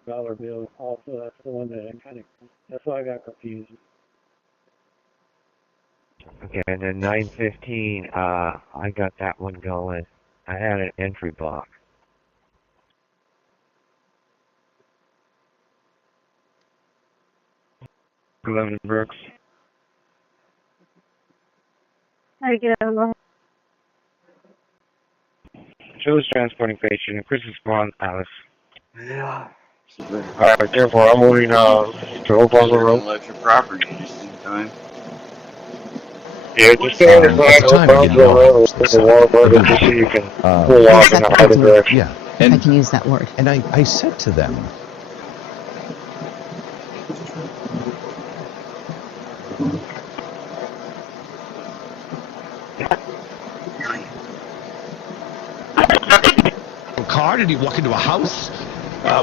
$dollar bill also, that's the one that I that's why I got confused. Okay, and then 915, I got that one going. I had an entry block. Brooks. How do you get over? Shows transporting patient. Christi spawn Alice. Yeah. Alright, therefore I'm moving to Oklahoma Road. Intellectual property at the same time. Yeah, just stay on the side of Oklahoma Road with the wall border just so you can pull off in either direction. yeah. If I can use that word. And I said to them, car? Did he walk into a house?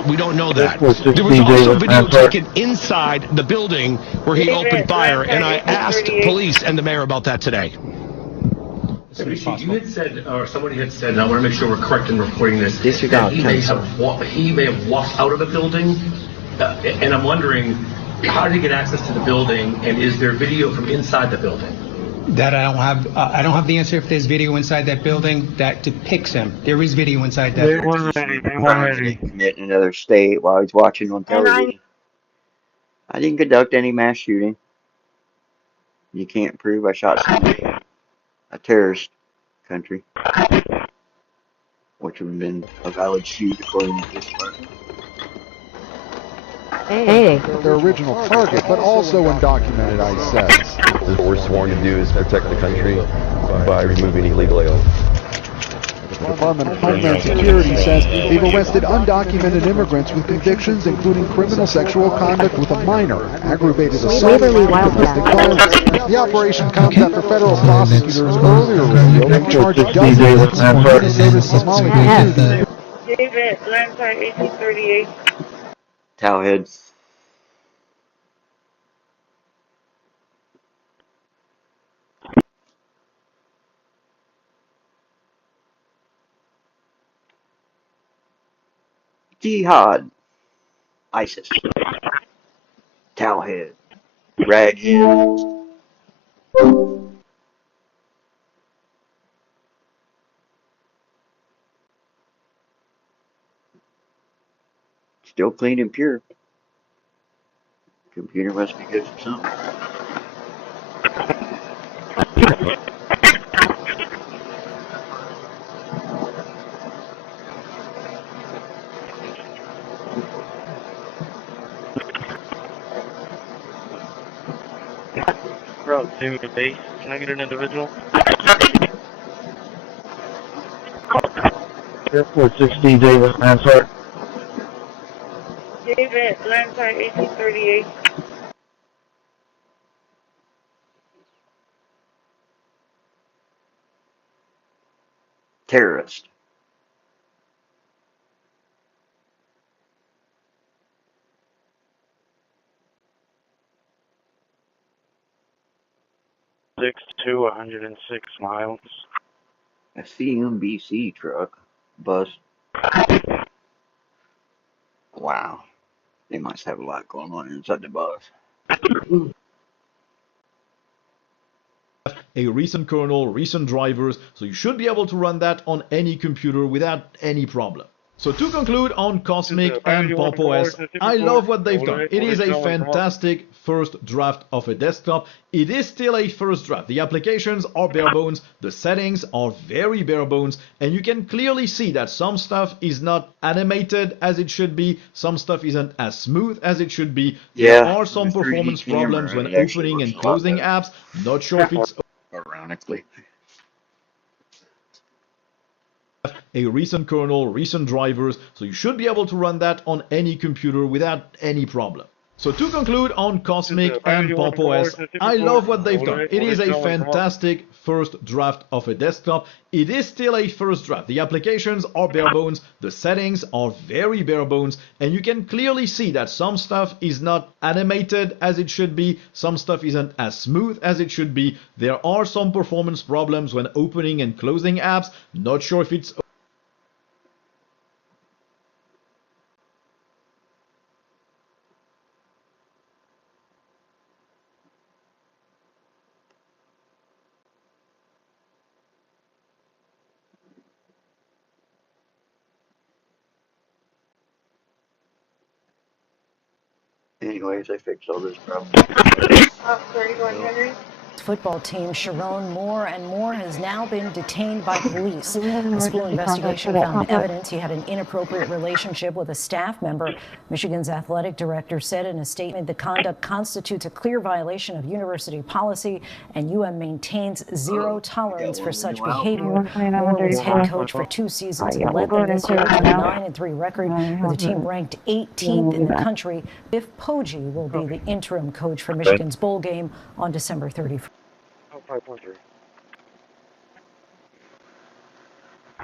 We don't know that. There was also video taken inside the building where he opened fire, and I asked police and the mayor about that today. You had said, or somebody had said, and I want to make sure we're correct in reporting this, that he may have walked out of the building, and I'm wondering, how did he get access to the building, and is there video from inside the building? That I don't have the answer if there's video inside that building that depicts him. There is video inside that building. Commit in another state while he's watching on television. I didn't conduct any mass shooting. You can't prove I shot somebody in a terrorist country, which would have been a valid shoot according to this part. Hey. Their original target, but also undocumented, ICE says. What we're sworn to do is protect the country by removing illegal aliens. The Department of Homeland Security says they've arrested undocumented immigrants with convictions including criminal sexual conduct with a minor, aggravated assault, domestic violence. The operation comes after federal prosecutors earlier revealed they charged dozens of Minnesota's Somali people. David, Landside 1838. Towhead. Jihad. ISIS. Towhead. Raghead. Still clean and pure. Computer must be good for something. Route 2 base. Can I get an individual? Airport 60, David Lansard. David, Landside 1838. Terrorist. To 106 miles. A CNBC truck. Bus. Wow. They must have a lot going on inside the bus. A recent kernel, recent drivers, so you should be able to run that on any computer without any problem. So to conclude on Cosmic and Pop OS, I love what they've done. It is a fantastic first draft of a desktop. It is still a first draft. The applications are bare bones, the settings are very bare bones, and you can clearly see that some stuff is not animated as it should be, some stuff isn't as smooth as it should be. There are some performance problems when opening and closing apps. Not sure if it's ironically a recent kernel, recent drivers, so you should be able to run that on any computer without any problem. So to conclude on Cosmic and Pop OS, I love what they've done. It is a fantastic first draft of a desktop. It is still a first draft. The applications are bare bones, the settings are very bare bones, and you can clearly see that some stuff is not animated as it should be, some stuff isn't as smooth as it should be. There are some performance problems when opening and closing apps. Not sure if it's anyways, I fixed all this problem. Football team Sharon Moore and Moore has now been detained by police. A school investigation found evidence he had an inappropriate relationship with a staff member. Michigan's athletic director said in a statement the conduct constitutes a clear violation of university policy and maintains zero tolerance for such behavior. Moore was head coach for 2 seasons and led them this year to a 9-3 record with the team ranked 18th in the country. Biff Poggi will be the interim coach for Michigan's bowl game on December 31st. 5.3.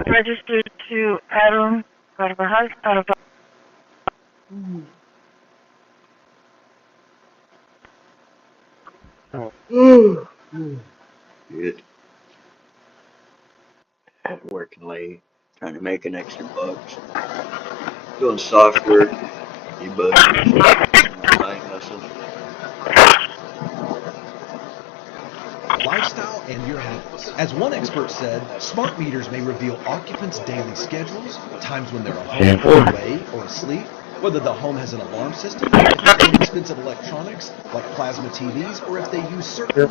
Registered to Adam out of a house out of Good. Working late, trying to make an extra bucks. Doing software, debugging, side hustles. Lifestyle and your habits. As one expert said, smart meters may reveal occupants' daily schedules, times when they're at home, away, or asleep, whether the home has an alarm system, if they own expensive electronics like plasma TVs, or if they use certain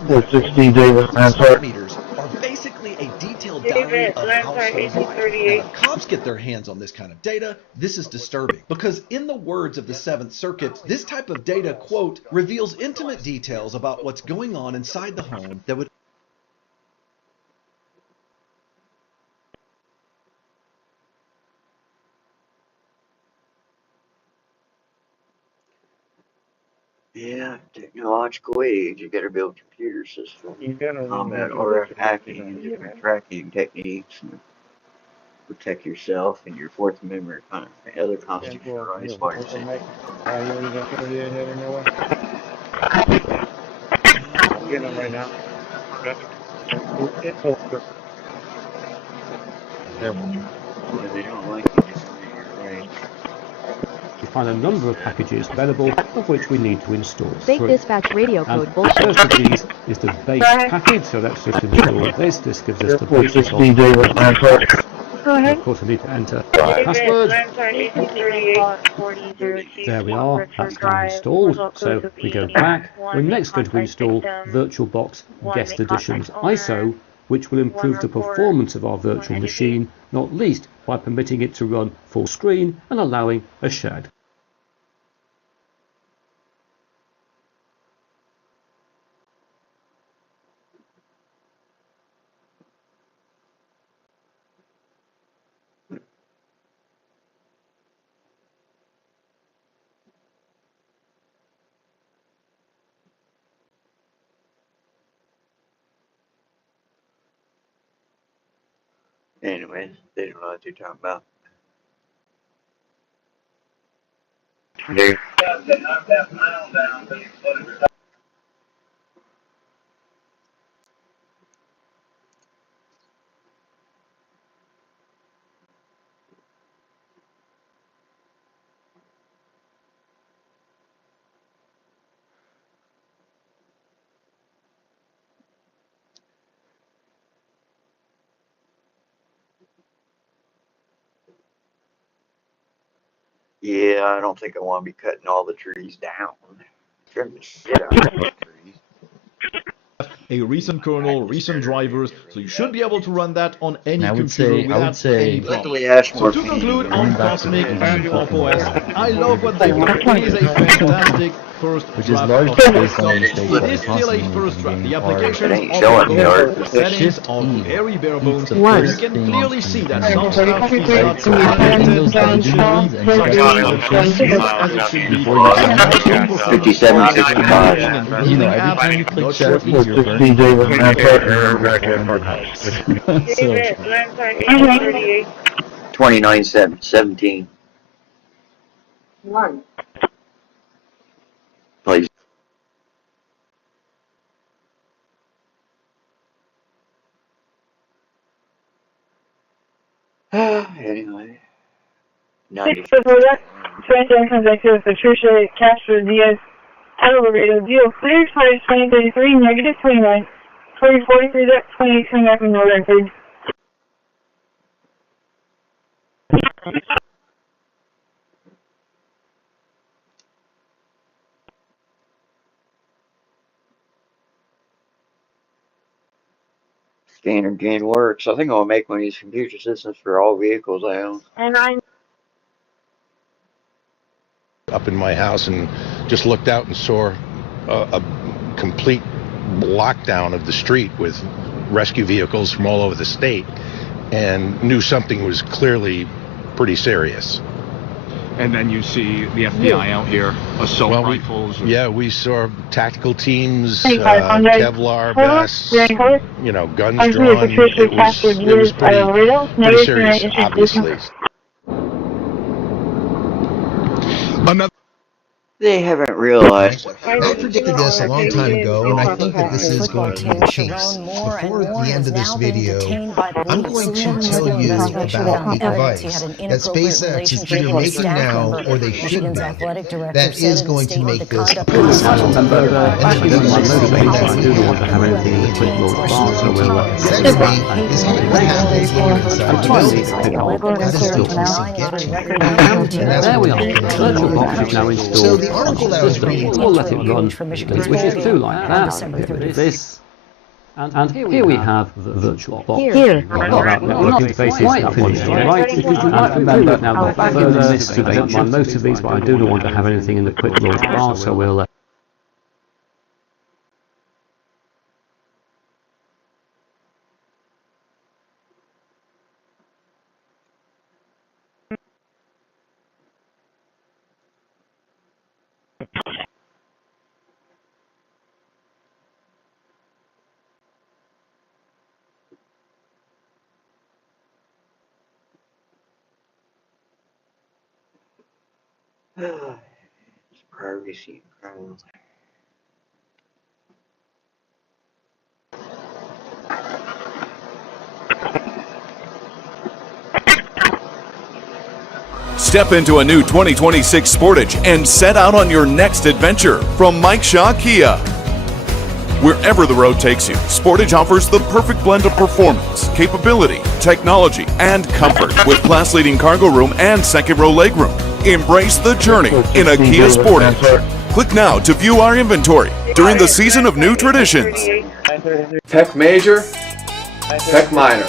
smart meters are basically a detailed diary of household life. Now, if cops get their hands on this kind of data, this is disturbing because in the words of the Seventh Circuit, this type of data, quote, reveals intimate details about what's going on inside the home that would Yeah, technological age, you gotta build computer systems, combat RF hacking and different tracking techniques, and protect yourself and your Fourth Amendment other constitutional rights while you're sitting. Getting them right now. Well, they don't like you defending your rights. We find a number of packages available, of which we need to install Fake 3. dispatch radio code And bullshit. the first of these is the base package, so let's just install this. This gives us the basis of. Go ahead. Of course, I need to enter the password. There we are, that's now installed. So we go back. We're next going to install VirtualBox Guest Editions ISO, which will improve the performance of our virtual machine, not least by permitting it to run full screen and allowing a shared. Anyways, they don't know what they're talking about. Yeah, I don't think I want to be cutting all the trees down. Trim the shit out of those trees. A recent kernel, recent drivers, so you should be able to run that on any I would computer say without any problem. Luckily, Ashmore So to painted conclude it. on Cosmic and Pop OS, I love what they've done. It is a fantastic first draft of the desktop. It is still a first draft. The applications often go, the settings are very bare bones. You can clearly see that some stuff is not implemented as it should be, as it should be. 5765. You know, every time you click shut, it's your first. 2917. Please. Anyway. 6 before that, Spencer comes back to us, Patricia Castro Diaz, elevator deal cleared for 2033, negative 29, 2043, that 28 coming up in no record. Scanner again works. I think I'll make one of these computer systems for all vehicles I own. And I Up in my house and just looked out and saw a complete lockdown of the street with rescue vehicles from all over the state and knew something was clearly pretty serious. And then you see the FBI out here, assault rifles. Yeah, we saw tactical teams, 2500. Kevlar vests, you know, guns drawn. It was pretty serious, obviously. They haven't realized. I predicted this a long time ago, and I think that this is going to be the case. Before the end of this video, I'm going to tell you about a device that SpaceX is either making now or they should make that is going to make this a possible. And the biggest thing that we secondly is what happens when you're inside the building. How does DTC get to you? And that's what we're going to do. So the article that I was reading we'll let it run, which is through like that. This, and here we have the virtual box. Here. About network interfaces finished, right? And remember, now the further this to most of these, but I do not want to have anything in the quick launch bar, so we'll It's privacy crime. Step into a new 2026 Sportage and set out on your next adventure from Mike Shaw Kia. Wherever the road takes you, Sportage offers the perfect blend of performance, capability, technology, and comfort with class-leading cargo room and second-row legroom. Embrace the journey in a Kia Sportage. Click now to view our inventory during the season of new traditions. Pec major, pec minor.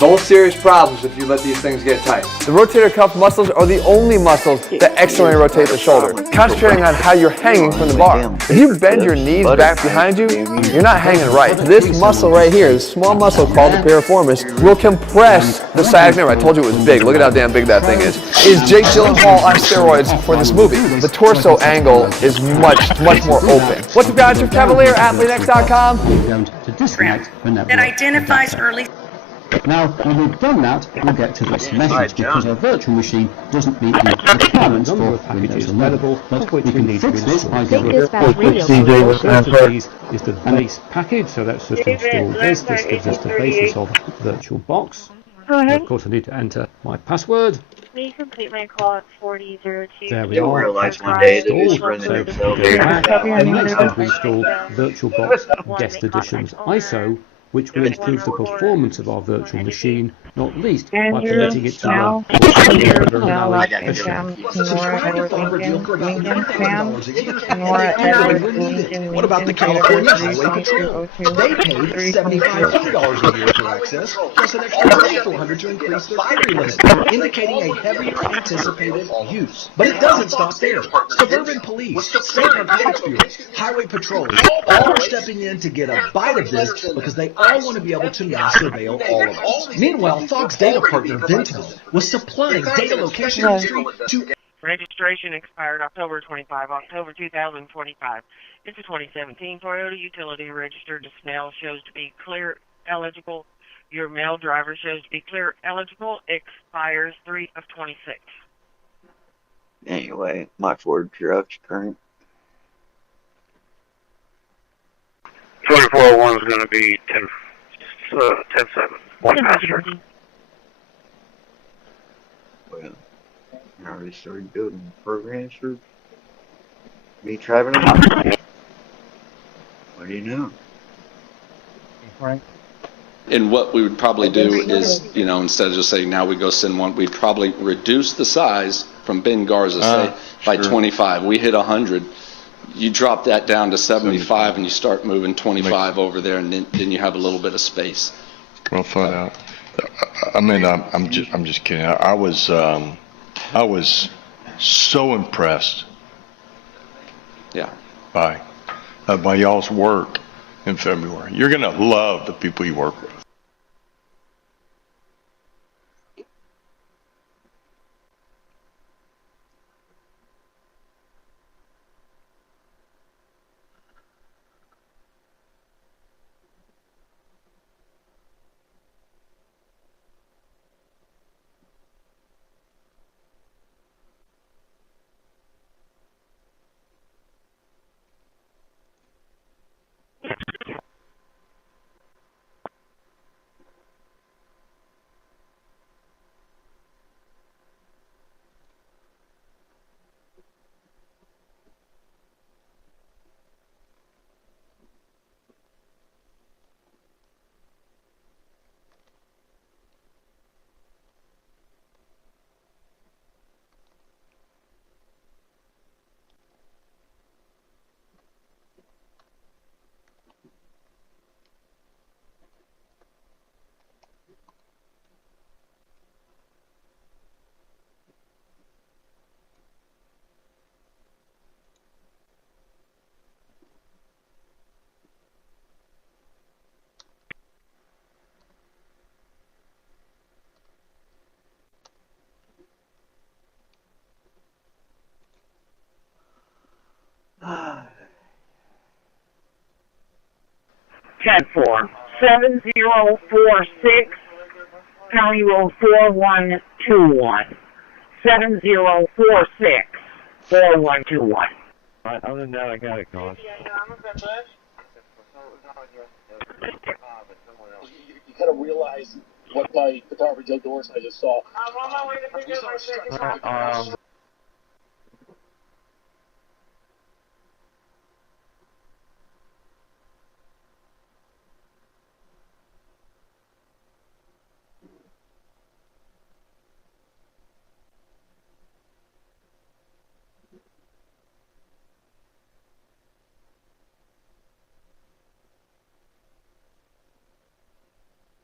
No serious problems if you let these things get tight. The rotator cuff muscles are the only muscles that externally rotate the shoulder, concentrating on how you're hanging from the bar. If you bend your knees back behind you, you're not hanging right. This muscle right here, this small muscle called the piriformis, will compress the sciatic nerve. I told you it was big. Look at how damn big that thing is. Is Jake Gyllenhaal on steroids for this movie? The torso angle is much more open. What's up, guys? Cavalier, AthleteX.com. That identifies early. Now, when we've done that, we'll get to this message because a virtual machine doesn't meet the requirements for Windows 11, but we can fix this by going to is the base package, so let's just install this. This gives us the basis of VirtualBox. Of course, I need to enter my password. May you complete my call at 4002? There we are. Realize one day that it's running themselves. And next is we install VirtualBox Guest Editions ISO which will improve the performance of our virtual machine, not least by Andrew, permitting it to Mal, run. Subscribe to Fabricate for about $1,000 a year and Nora, never need it. What about the California Highway Patrol? They paid $7,500 a year for access, plus an extra $2,400 to increase their carry limit, indicating a heavier anticipated use. But it doesn't stop there. Suburban police, state narcotics bureaus, highway patrols, all are stepping in to get a bite of this because they all want to be able to now surveil all of us. Meanwhile, Fox data partner Ventel was supplying data location history to... Registration expired October 25, October 2025. It's a 2017 Toyota Utility registered to Snell, shows to be clear eligible. Your male driver shows to be clear eligible, expires 3 of 26. Anyway, my Ford truck's current. 2401 is going to be 10-7. One passenger. Well, I already started building programs for me traveling out. What do you know? Frank? And what we would probably do is, you know, instead of just saying now we go send one, we'd probably reduce the size from Ben Garza, say, by 25. We hit 100. You drop that down to 75 and you start moving 25 over there, and then you have a little bit of space. Well thought out. I mean, I'm just kidding. I was so impressed. Yeah. By y'all's work in February. You're gonna love the people you work with. Cat 4, 7046, County Road 4121. 7046, 4121. Alright, other than that, I got it going. You gotta realize what my photography outdoors I just saw. I'm on my way to pick up my second